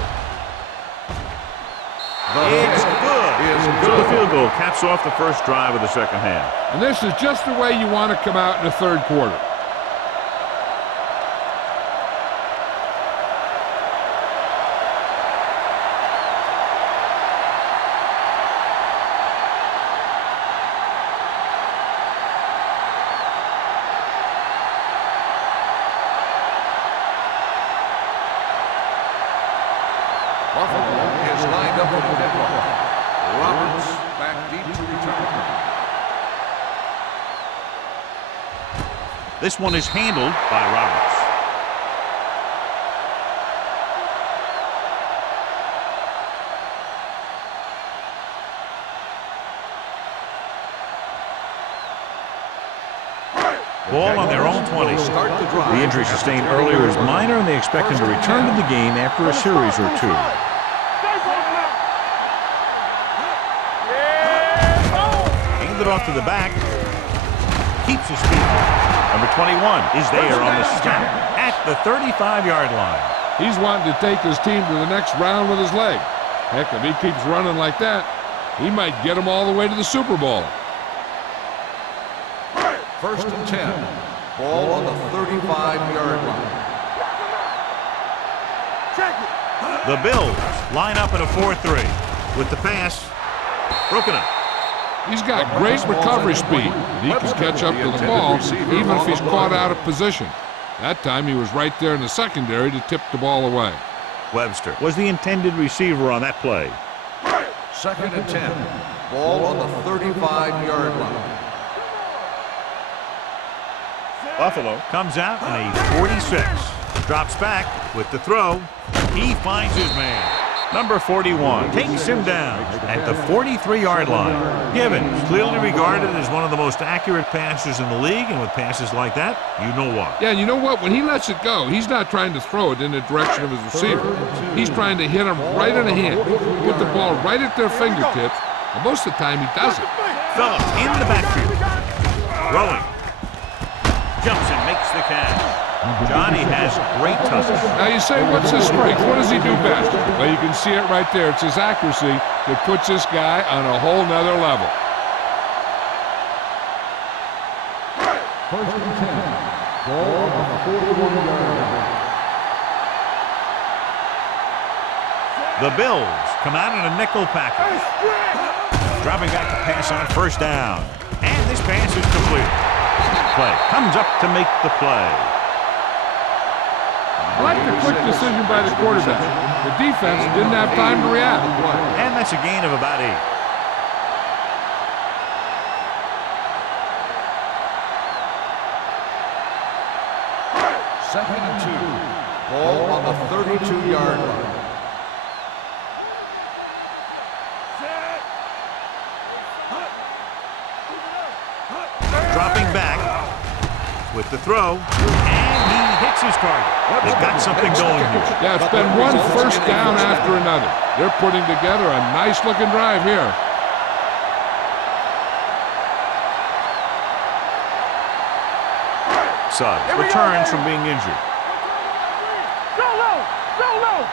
It's good. So the field goal caps off the first drive of the second half. And this is just the way you want to come out in the third quarter. Buffalo is lined up for the kickoff. Roberts back deep to return. This one is handled by Roberts. Ball on their own 20. The injury sustained earlier was minor, and they expect him to return to the game after a series or 2. it off to the back. Keeps his feet. Number 21 is there on the snap at the 35-yard line. He's wanting to take his team to the next round with his leg. Heck, if he keeps running like that, he might get them all the way to the Super Bowl. 1st and 10. Ball on the 35-yard line. Check it. The Bills line up in a 4-3 with the pass broken up. He's got great recovery speed, and he can catch up to the ball even if he's caught out of position. That time he was right there in the secondary to tip the ball away. Webster was the intended receiver on that play. 2nd and 10. Ball on the 35-yard line. Buffalo comes out in a 46. Drops back with the throw. He finds his man. Number 41 takes him down at the 43-yard line. Givens, clearly regarded as one of the most accurate passers in the league, and with passes like that, you know why. Yeah, and you know what? When he lets it go, he's not trying to throw it in the direction of his receiver. He's trying to hit him right in the hand, put the ball right at their fingertips, and most of the time he doesn't. Phillips in the backfield. Throwing. Jumps and makes the catch. Johnny has great touch. Now you say, what's his strength? What does he do best? Well, you can see it right there. It's his accuracy that puts this guy on a whole nother level. 1st and 10. Ball on the 41-yard line. The Bills come out in a nickel package. Dropping back to pass on 1st down. And this pass is complete. Play comes up to make the play. I like the quick decision by the quarterback. The defense didn't have time to react. And that's a gain of about 8. Second and 2. Ball on the 32-yard line. Dropping back with the throw, and he hits his target. They've got something going here. Yeah, it's been one 1st down after another. They're putting together a nice-looking drive here. Suggs returns from being injured. Go low. Go low.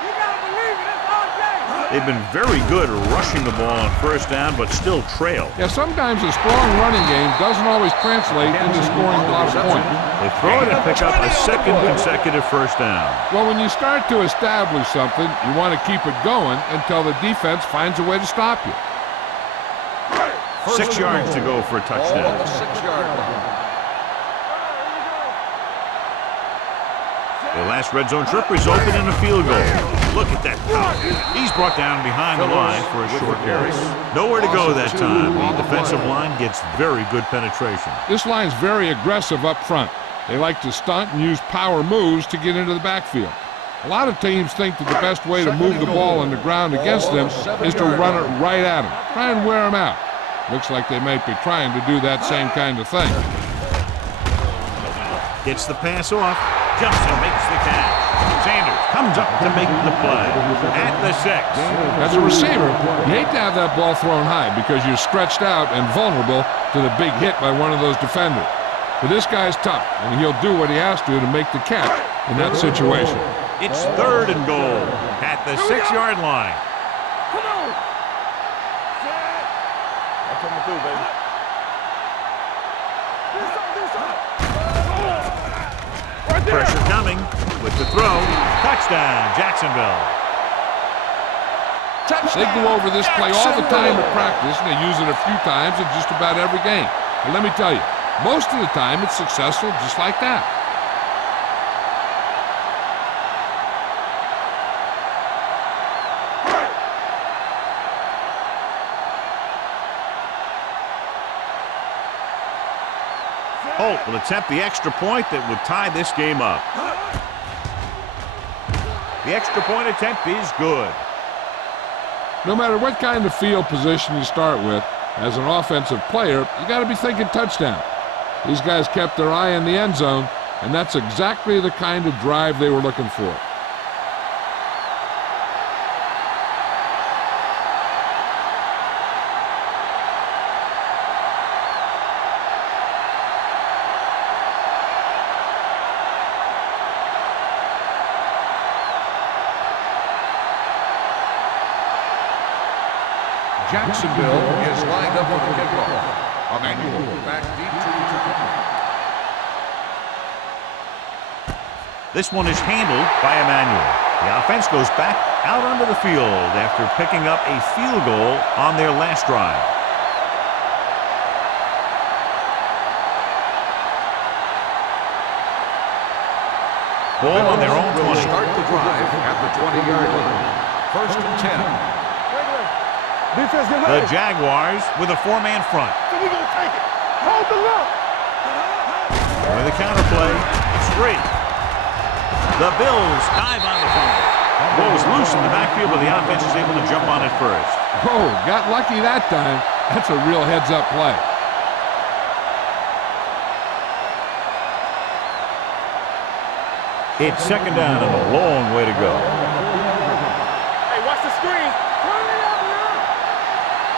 You got to believe it. It's all day. They've been very good rushing the ball on 1st down, but still trail. Yeah, sometimes a strong running game doesn't always translate into scoring a lot of points. They throw it and pick up a 2nd consecutive 1st down. Well, when you start to establish something, you want to keep it going until the defense finds a way to stop you. 6 yards to go for a Ball on touchdown. the 6-yard line. The last red zone trip resulted in a field goal. Look at that. He's brought down behind the line for a short carry. Nowhere to go that time. The defensive line gets very good penetration. This line's very aggressive up front. They like to stunt and use power moves to get into the backfield. A lot of teams think that the best way to move the ball on the ground against them is to run it right at them. Try and wear them out. Looks like they might be trying to do that same kind of thing. Gets the pass off. Jumps and makes the catch. Sanders comes up to make the play at the 6. As a receiver, you hate to have that ball thrown high because you're stretched out and vulnerable to the big hit by one of those defenders. But this guy's tough, and he'll do what he has to make the catch in that situation. It's 3rd and goal at the 6-yard line. Come on. That's what I'm going to do, baby. Pressure coming with the throw. Touchdown, Jacksonville. They go over this play all the time at practice, and they use it a few times in just about every game. But let me tell you, most of the time it's successful just like that. Holt will attempt the extra point that would tie this game up. The extra point attempt is good. No matter what kind of field position you start with, as an offensive player, you got to be thinking touchdown. These guys kept their eye on the end zone, and that's exactly the kind of drive they were looking for. Jacksonville is lined up for the kickoff. Emmanuel back deep to return. This one is handled by Emmanuel. The offense goes back out onto the field after picking up a field goal on their last drive. Ball on their own 20. Start the drive at the 20-yard line. First and 10. Defense, get The ready. Jaguars with a four-man front. So we gonna take it. Hold the look. With a counterplay, it's free. The Bills dive on the fumble. Ball was loose in the backfield, but the offense is able to jump on it first. Oh, got lucky that time. That's a real heads-up play. It's second down and a long way to go. Hey, watch the screen. Turn it up now.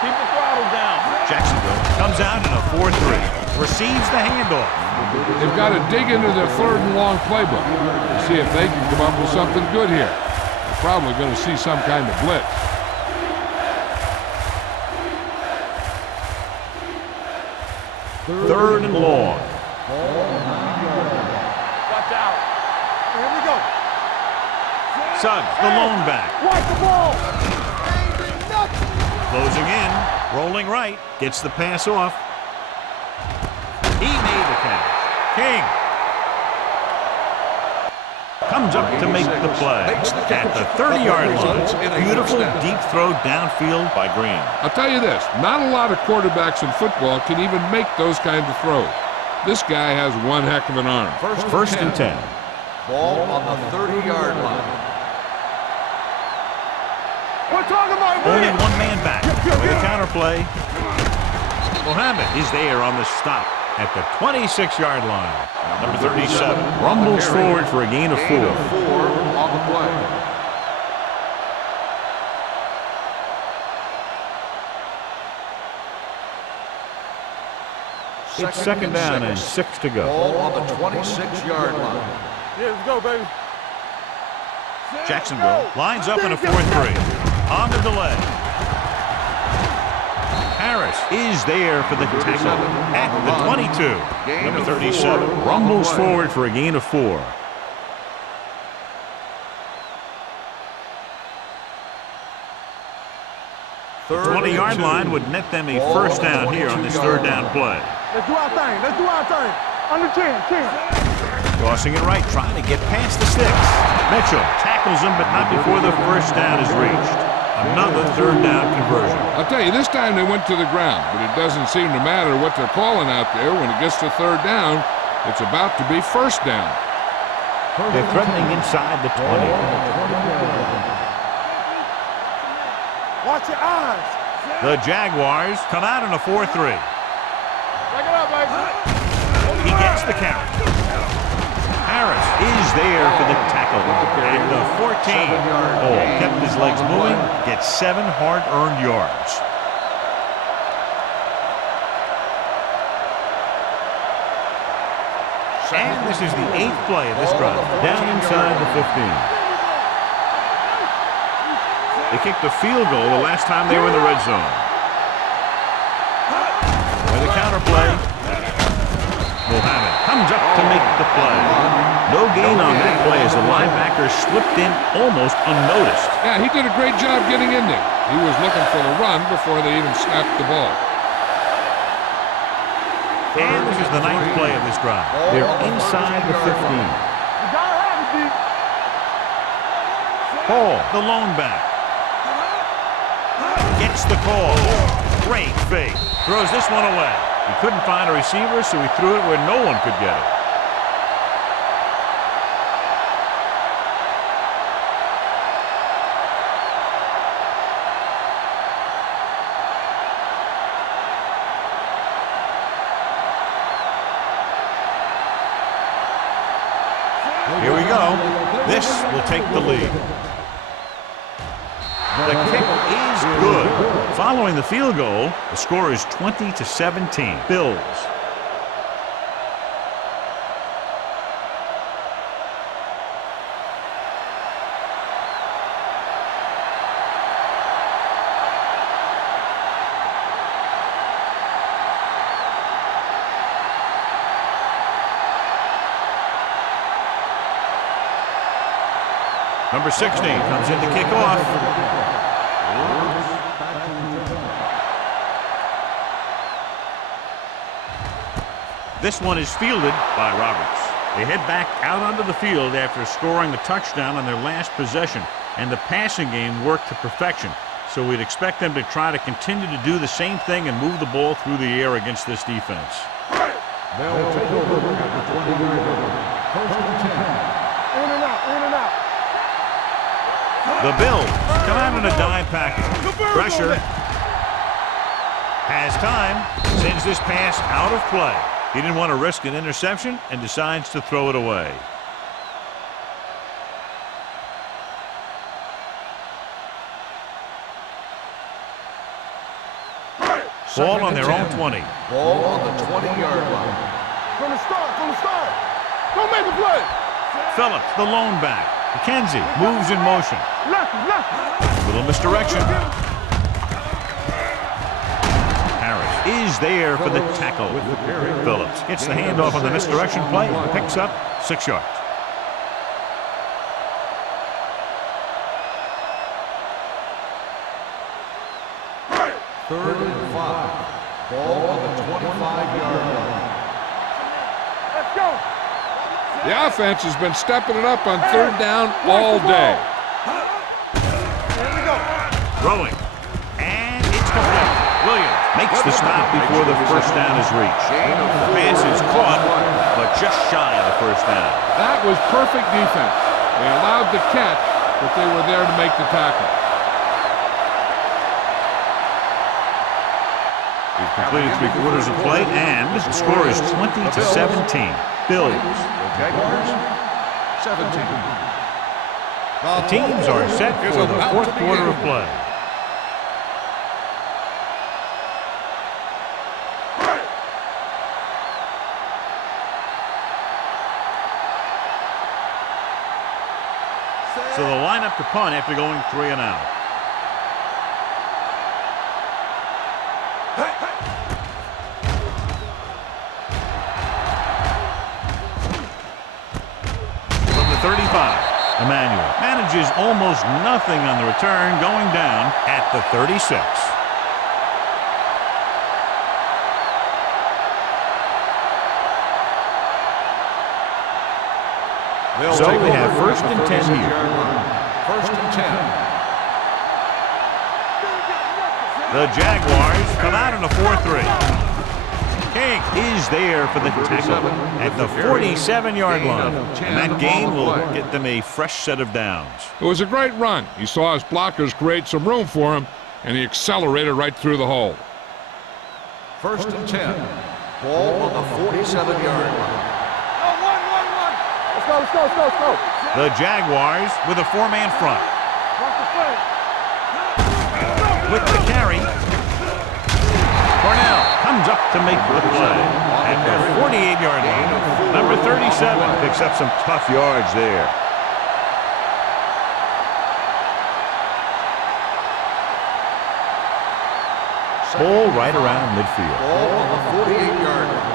Keep the throttle down. Jacksonville comes out in a 4-3. Receives the handoff. They've got to dig into their third and long playbook to see if they can come up with something good here. They're probably going to see some kind of blitz. Third and long. Watch out. Here we go. Suggs, the lone back. Watch the ball. Closing in. Rolling right. Gets the pass off. He made the catch. King comes up to make the play at the 30-yard line. Beautiful deep throw downfield by Green. I'll tell you this, not a lot of quarterbacks in football can even make those kinds of throws. This guy has one heck of an arm. First and 10. Ball on the 30-yard line. We're talking about Only one man back. With a counterplay. Mohammed is there on the stop at the 26-yard line. Number 37 rumbles forward for a gain of 4. Gain of 4 on the play. It's second down and 6 to go. Ball on the 26-yard line. Yeah, let's go, baby. Jacksonville lines up in a 4-3. On the delay. Harris is there for the tackle at the 22. Number 37 rumbles forward for a gain of 4. The 20-yard line would net them a first down here on this third down play. Let's do our thing. Let's do our thing. Under 10. Tossing it right, trying to get past the sticks. Mitchell tackles him, but not before the first down is reached. Another third down conversion. I'll tell you, this time they went to the ground, but it doesn't seem to matter what they're calling out there. When it gets to third down, it's about to be first down. They're threatening inside the 20. Watch your eyes. The Jaguars come out in a 4-3. Back it up, baby. He gets the count. Harris is there for the tackle at the 14. Ball kept his legs moving, gets 7 hard-earned yards. And this is the 8th play of this drive, down inside the 15. They kicked a field goal the last time they were in the red zone. With a counterplay, Mohammed comes up to make the play. No gain on that play as the linebacker slipped in almost unnoticed. Yeah, he did a great job getting in there. He was looking for the run before they even snapped the ball. And this is the 9th play of this drive. They're inside the 15. You gotta have it, D. Paul, the lone back. Gets the call. Great fake. Throws this one away. He couldn't find a receiver, so he threw it where no one could get it. Here we go. This will take the lead. The kick is good. Following the field goal, the score is 20-17. Bills. Number 16 comes in to kick off. This one is fielded by Roberts. They head back out onto the field after scoring the touchdown on their last possession, and the passing game worked to perfection. So we'd expect them to try to continue to do the same thing and move the ball through the air against this defense. They'll take over at the 20-yard line. First and 10. In and out, in and out. The Bills come out in a dime package. Pressure. Has time. Sends this pass out of play. He didn't want to risk an interception and decides to throw it away. Ball on their own 20. Ball on the 20-yard line. From the start. Don't make a play. Phillips, the lone back. McKenzie moves in motion. Left. Little misdirection. Harris is there for the tackle. Phillips gets the handoff on the misdirection play and picks up 6 yards. Third and 5. Ball on the 25-yard line. Let's go. The offense has been stepping it up on third down all day. Here we go. Throwing. And it's complete. Williams makes the stop before the first down is reached. The pass is caught, but just shy of the first down. That was perfect defense. They allowed the catch, but they were there to make the tackle. We've completed 3/4 of play, and the score is 20-17. Bills. The Jaguars, 17. The teams are set for the fourth quarter of play. So they'll line up to punt after going 3 and out. From the 35, Emmanuel manages almost nothing on the return, going down at the 36. So they have first and 10 here. First and 10. The Jaguars come out in a 4-3. King is there for the tackle at the 47-yard line. And that gain will get them a fresh set of downs. It was a great run. He saw his blockers create some room for him, and he accelerated right through the hole. First and 10. Ball on the 47-yard line. Let's go. The Jaguars with a 4-man front. Watch the play. With the carry, Cornell comes up to make the play at the 48-yard line. Number 37 picks up some tough yards there. Ball right around midfield. Ball on the 48-yard line.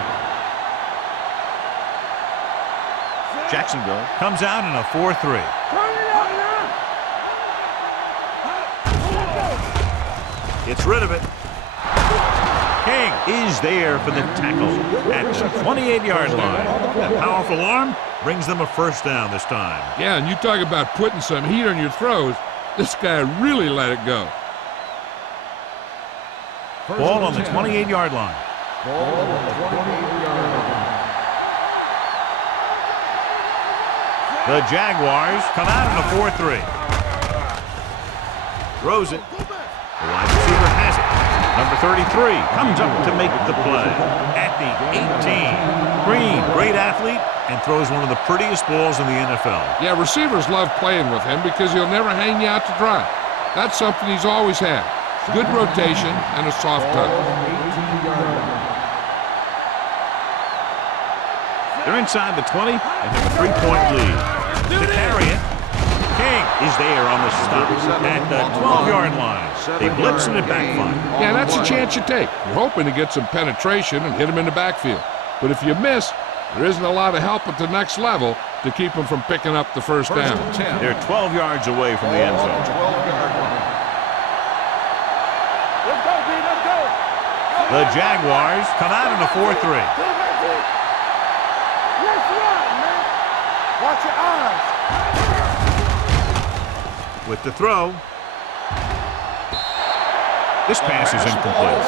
Jacksonville comes out in a 4-3. Turn it out now. Gets rid of it. King is there for the tackle at the 28-yard line. That powerful arm brings them a first down this time. Yeah, and you talk about putting some heat on your throws. This guy really let it go. Ball on the 28-yard line. Ball on the 28-yard line. The Jaguars come out in a 4-3. Throws it. The wide receiver has it. Number 33 comes up to make the play at the 18. Green, great athlete, and throws one of the prettiest balls in the NFL. Yeah, receivers love playing with him because he'll never hang you out to dry. That's something he's always had. Good rotation and a soft touch. They're inside the 20 and have a 3-point lead. To carry it, King is there on the stop at the 12-yard line. They blitz and it backfire. Yeah, that's a chance you take. You're hoping to get some penetration and hit him in the backfield. But if you miss, there isn't a lot of help at the next level, to keep them from picking up the first down. They're 12 yards away from the end zone. 12-yard line. Let's go, B, let's go. The Jaguars come out in a 4-3. Let's run, man. Watch your eyes. With the throw. This pass is incomplete.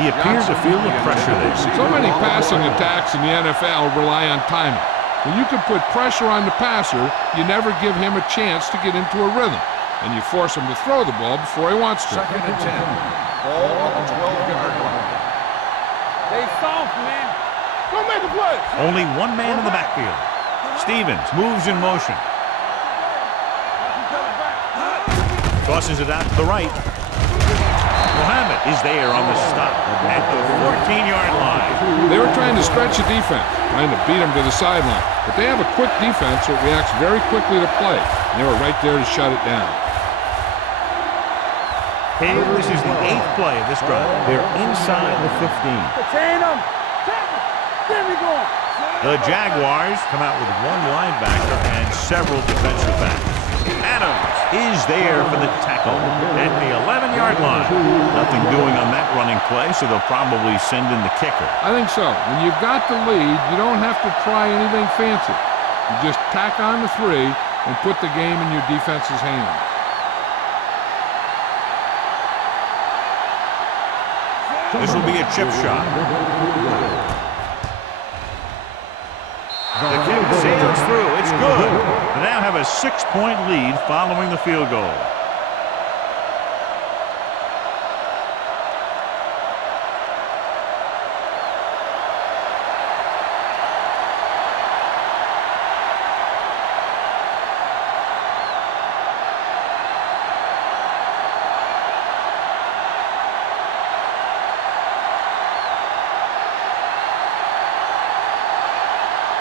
He appears to feel the pressure there. So many passing attacks in the NFL rely on timing. When you can put pressure on the passer, you never give him a chance to get into a rhythm, and you force him to throw the ball before he wants to. 2nd and 10. Ball on the 12-yard line. Stay soft, man. Go make a play. Only one man in the backfield. Stevens moves in motion. Tosses it out to the right. Muhammad is there on the stop at the 14-yard line. They were trying to stretch the defense, trying to beat him to the sideline. But they have a quick defense that reacts very quickly to play. And they were right there to shut it down. Hey, this is the 8th play of this drive. They're inside the 15. Contain them. There we go. The Jaguars come out with one linebacker and several defensive backs. Adams is there for the tackle at the 11-yard line. Nothing doing on that running play, so they'll probably send in the kicker. I think so. When you've got the lead, you don't have to try anything fancy. You just tack on the 3 and put the game in your defense's hands. This will be a chip shot. The kick sails through. It's good. They now have a 6-point lead following the field goal.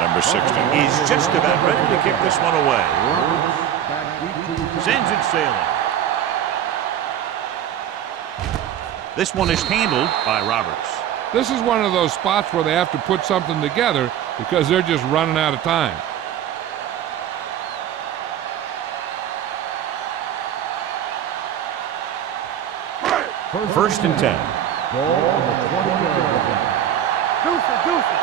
Number 60 is just about ready to kick this one away. Sends it sailing. This one is handled by Roberts. This is one of those spots where they have to put something together because they're just running out of time. First and 10. Deuce it.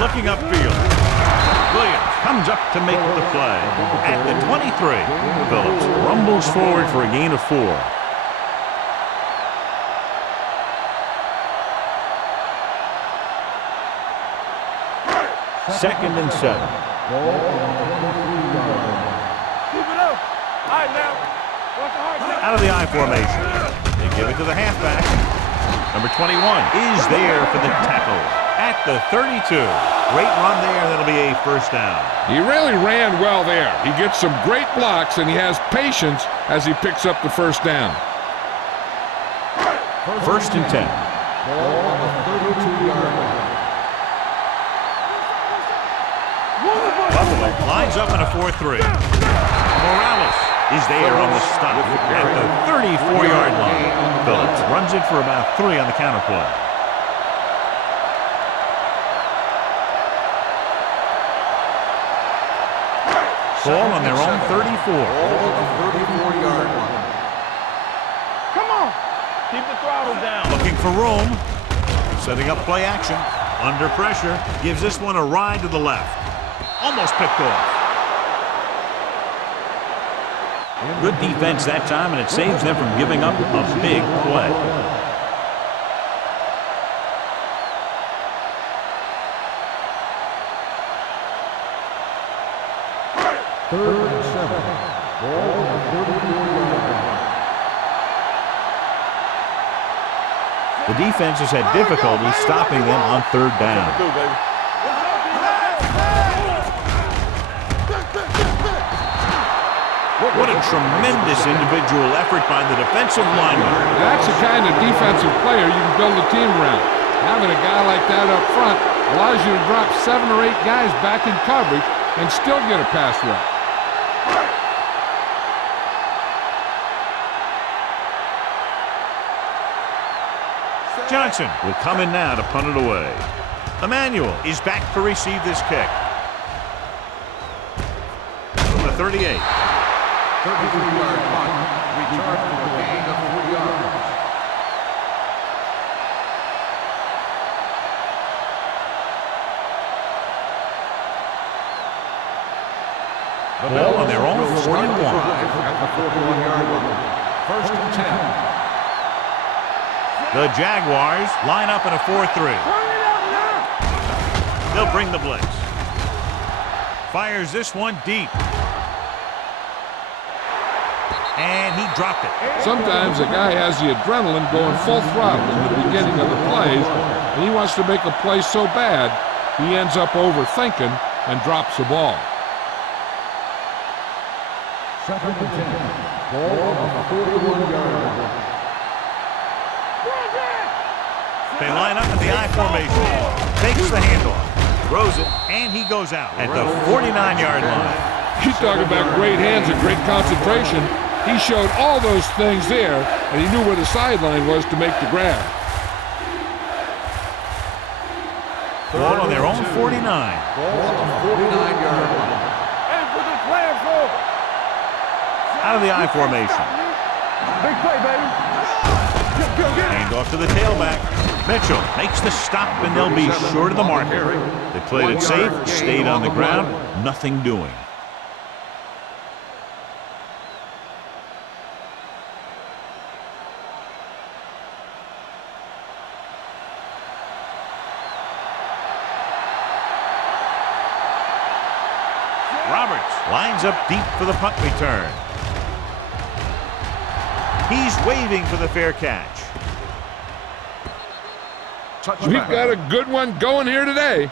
Looking upfield. Williams comes up to make the play. At the 23, Phillips rumbles forward for a gain of 4. Second and 7. Keep it up. All right, now. Watch the hard. Out of the I formation. They give it to the halfback. Number 21 is there for the tackle. At the 32. Great run there. That'll be a first down. He really ran well there. He gets some great blocks, and he has patience as he picks up the first down. First and 10. Ball on the 32-yard line. Buffalo lines up in a 4-3. Morales is there on the stop at the 34-yard line. Phillips runs it for about 3 on the counterplay. Ball on their own 34. Ball on the 34-yard line. Come on. Keep the throttle down. Looking for room. Setting up play action. Under pressure. Gives this one a ride to the left. Almost picked off. Good defense that time, and it saves them from giving up a big play. Third and 7. Ball on the 34-yard line. The defense has had difficulty stopping them on third down. What a tremendous individual effort by the defensive lineman. That's the kind of defensive player you can build a team around. Having a guy like that up front allows you to drop 7 or 8 guys back in coverage and still get a pass rush. Johnson will come in now to punt it away. Emmanuel is back to receive this kick. From the 38. 33-yard punt, return for a gain of 3 yards. The Ball on their own will start 41. the drive at the 41-yard line. First and 10. The Jaguars line up in a 4-3. They'll bring the blitz. Fires this one deep. And he dropped it. Sometimes a guy has the adrenaline going full throttle in the beginning of the plays, and he wants to make a play so bad, he ends up overthinking and drops the ball. Second and 10. Ball on the 41-yard line. They line up in the I formation. Takes the handoff. Throws it, and he goes out at the 49-yard line. You talk about great hands and great concentration. He showed all those things there, and he knew where the sideline was to make the grab. Ball on their own 49. Ball on the 49-yard line. Out of the I formation. Big play, baby. Go get it. Hand off to the tailback. Mitchell makes the stop, and they'll be short of the mark. They played it safe, stayed on the ground, nothing doing. Roberts lines up deep for the punt return. He's waving for the fair catch. We've got a good one going here today.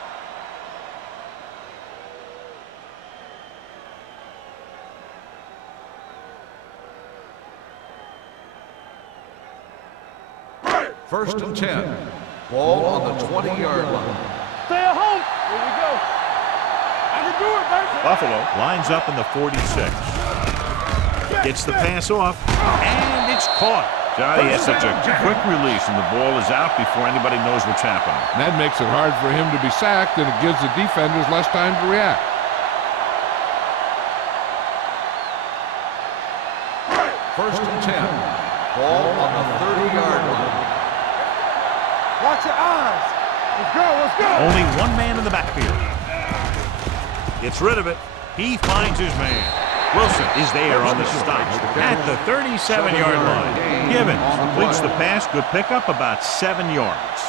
First and 10. Ball on the 20-yard line. Stay at home. Here we go. I can do it, baby. Buffalo lines up in the 46. Gets the pass off, and it's caught. Johnny has such a quick release, and the ball is out before anybody knows what's happening. And that makes it hard for him to be sacked, and it gives the defenders less time to react. First and 10. Ball on the 30-yard line. Watch your eyes. Let's go, let's go. Only one man in the backfield. Gets rid of it. He finds his man. Wilson is there on the stop at the 37-yard line. Givens completes the pass. Good pickup, about 7 yards.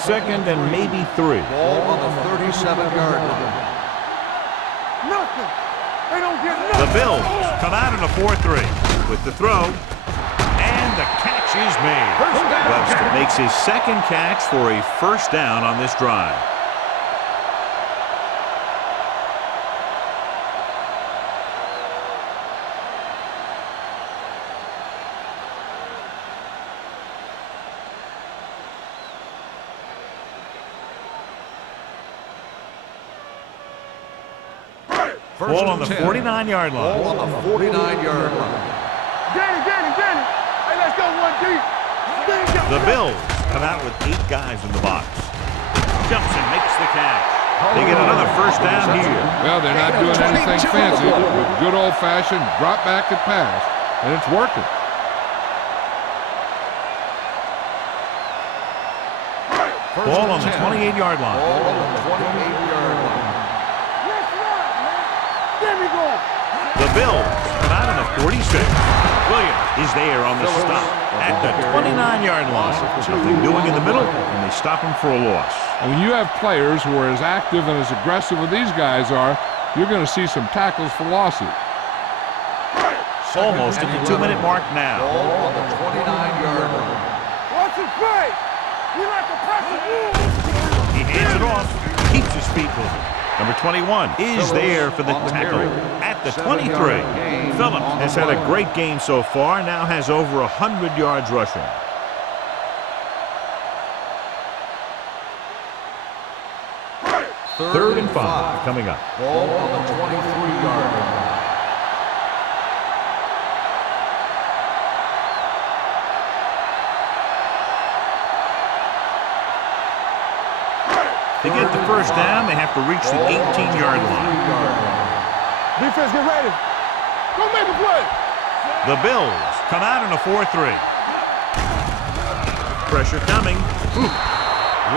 Second and maybe 3. Ball on the 37-yard line. Nothing. They don't get nothing. The Bills come out in a 4-3 with the throw, and the catch is made. Webster makes his second catch for a first down on this drive. Ball on the 49-yard line. Ball on the 49-yard line. Get it. Hey, let's go one deep. The Bills come out with 8 guys in the box. Johnson makes the catch. They get another first down here. Well, they're not doing anything fancy with good old-fashioned drop back and pass, and it's working. Ball on the 28-yard line. Ball on the 28-yard line. Let's run, man. There we go. The Bills come out in the 46. Williams is there on the stop at the 29-yard line. Nothing doing in the middle, and they stop him for a loss. And when you have players who are as active and as aggressive as these guys are, you're going to see some tackles for losses. Almost at the 2-minute mark now. Ball on the 29-yard line. Watch his face. We like to press the move. He hands it off, keeps his feet moving. Number 21 is there for the tackle at the 23. Phillips has had a great game so far, now has over 100 yards rushing. Third and 5 coming up. Ball on the 23-yard line. To get the first down, they have to reach the 18-yard line. Defense, get ready. Go make a play. The Bills come out in a 4-3. Pressure coming. Ooh,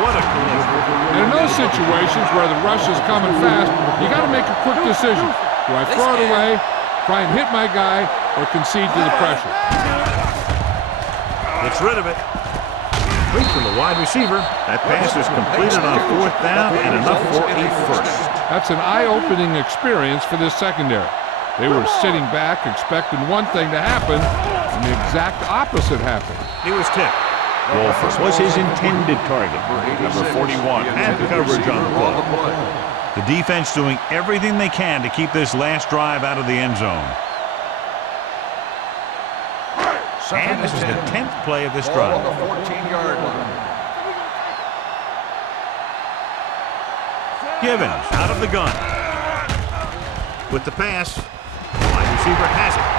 what a collision. And in those situations where the rush is coming fast, you got to make a quick decision. Do I throw it away, try and hit my guy, or concede to the pressure? Gets rid of it. Wait for the wide receiver. That pass is completed on 4th down and enough for a first. That's an eye-opening experience for this secondary. They were sitting back expecting one thing to happen, and the exact opposite happened. He was tipped. Wolfers was his intended target. Number 41 had coverage on the play. The defense doing everything they can to keep this last drive out of the end zone. And this is the 10th play of this drive. On the 14-yard line. Givens out of the gun. With the pass, wide receiver has it.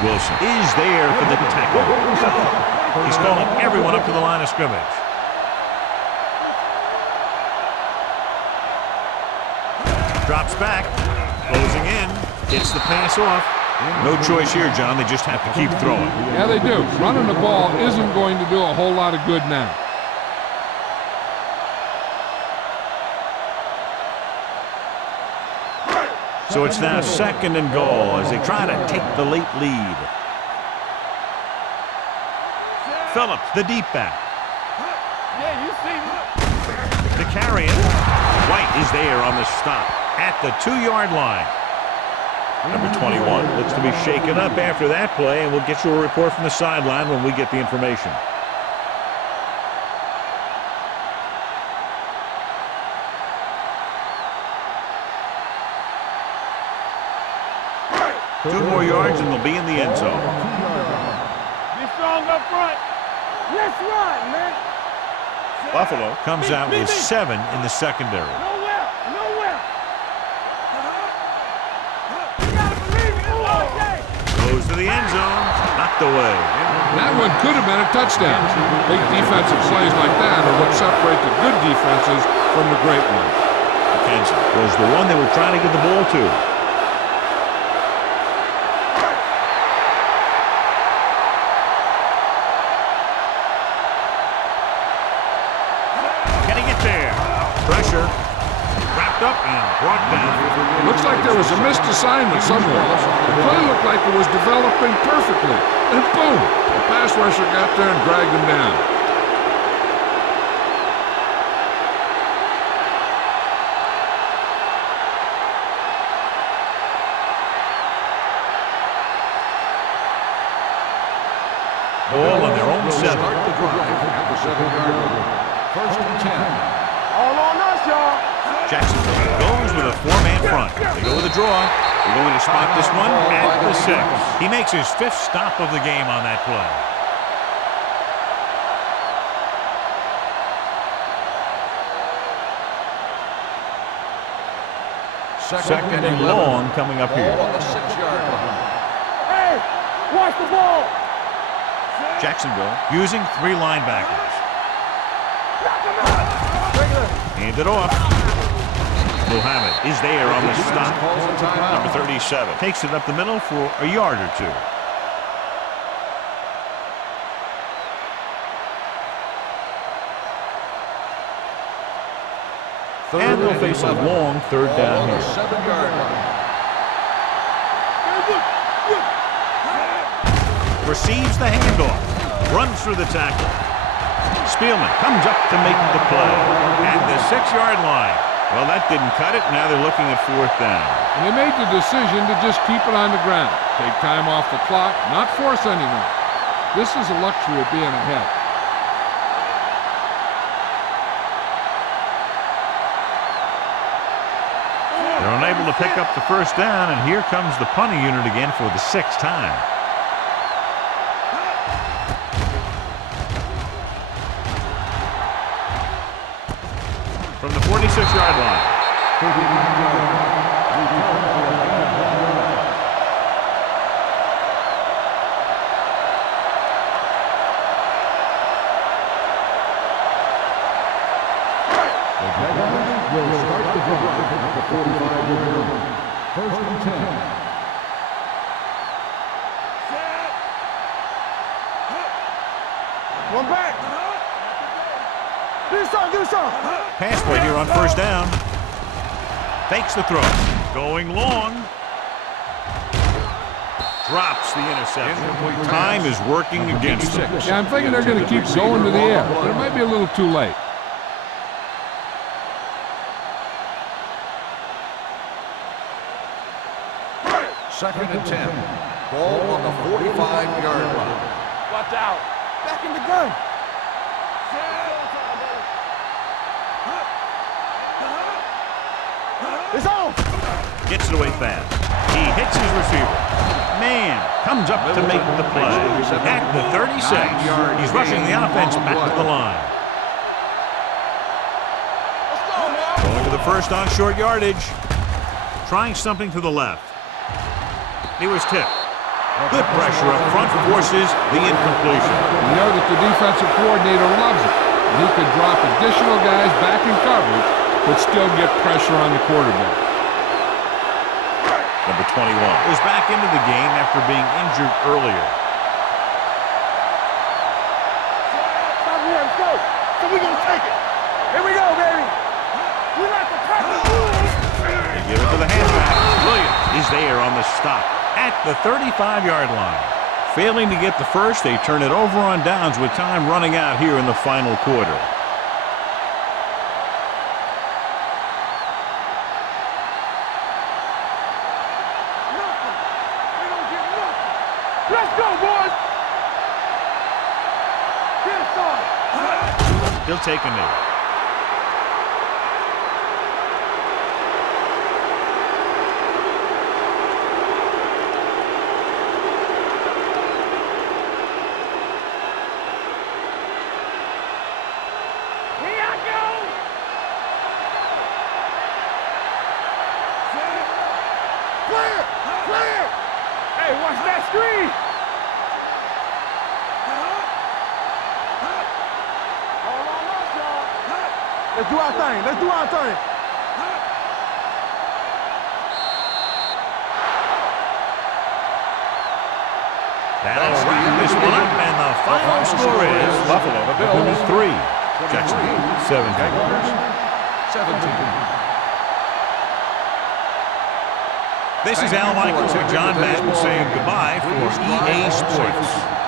Wilson is there for the tackle. He's calling everyone up to the line of scrimmage. Drops back, closing in, gets the pass off. No choice here, John. They just have to keep throwing. Yeah, they do. Running the ball isn't going to do a whole lot of good now. So it's now 2nd and goal as they try to take the late lead. Phillips, the deep back. Yeah, you see me. To carry it. White is there on the stop at the 2-yard line. Number 21 looks to be shaken up after that play, and we'll get you a report from the sideline when we get the information. Two more yards and they'll be in the end zone. Be strong up front. Let's run, man. Buffalo comes out with 7 in the secondary. Nowhere. Nowhere. You gotta believe it. Okay. Goes to the end zone. Knocked away. That one could have been a touchdown. Big defensive plays like that are what separate the good defenses from the great ones. McKenzie was the one they were trying to get the ball to. Can he get there? Pressure. Wrapped up and brought down. Looks like there was a missed assignment somewhere. The play looked like it was developing perfectly. And boom, the pass rusher got there and dragged him down. Ball on their own 7. Start the drive at the 7-yard line. 1st and 10. All on us, y'all. Jacksonville goes with a 4-man front. They go with a draw. They're going to spot this one at the 6. He makes his 5th stop of the game on that play. Second and long coming up here. Ball on the 6-yard line. Hey, watch the ball. Jacksonville using 3 linebackers. Hand it off. Muhammad is there on the stop. Calls a timeout. Number 37 takes it up the middle for a yard or 2. And they'll face a long 3rd down On the here. 7-yard line. Receives the handoff. Runs through the tackle. Spielman comes up to make the play. At the 6-yard line. Well, that didn't cut it. Now they're looking at 4th down. And they made the decision to just keep it on the ground. Take time off the clock, not force anything. This is a luxury of being ahead. They're unable to pick up the 1st down, and here comes the punting unit again for the 6th time. From the 46-yard line. 45-yard line. First and 10. One back. Do something. Pass play here on first down. Fakes the throw. Going long. Drops the interception. Time is working against them. Yeah, I'm thinking they're going to keep going to the air, but it might be a little too late. Second and 10. Ball on the 45-yard line. Watch out. Back in the gun. It's on. Gets it away fast. He hits his receiver. Man comes up to make the play. At the 36, he's rushing the offense back to the line. Going to the first on short yardage. Trying something to the left. He was tipped. Good pressure up front forces the incompletion. You know that the defensive coordinator loves it. He could drop additional guys back in coverage, but still get pressure on the quarterback. Number 21 is back into the game after being injured earlier. Stop here. Let's go. So we're going to take it. Here we go, baby. We like to tackle. They give it to the halfback. Williams is there on the stop at the 35-yard line. Failing to get the first, they turn it over on downs with time running out here in the final quarter. Let's go, boys. Get started. He'll take a knee. Here I go. Clear. Clear. Hey, watch that screen. All on us, y'all. Let's do our thing. Let's do our thing. That'll wrap this one up, and the final score is Buffalo, the Bills 3, Jacksonville 7. 17. This is Al Michaels and John Madden saying goodbye for EA Sports.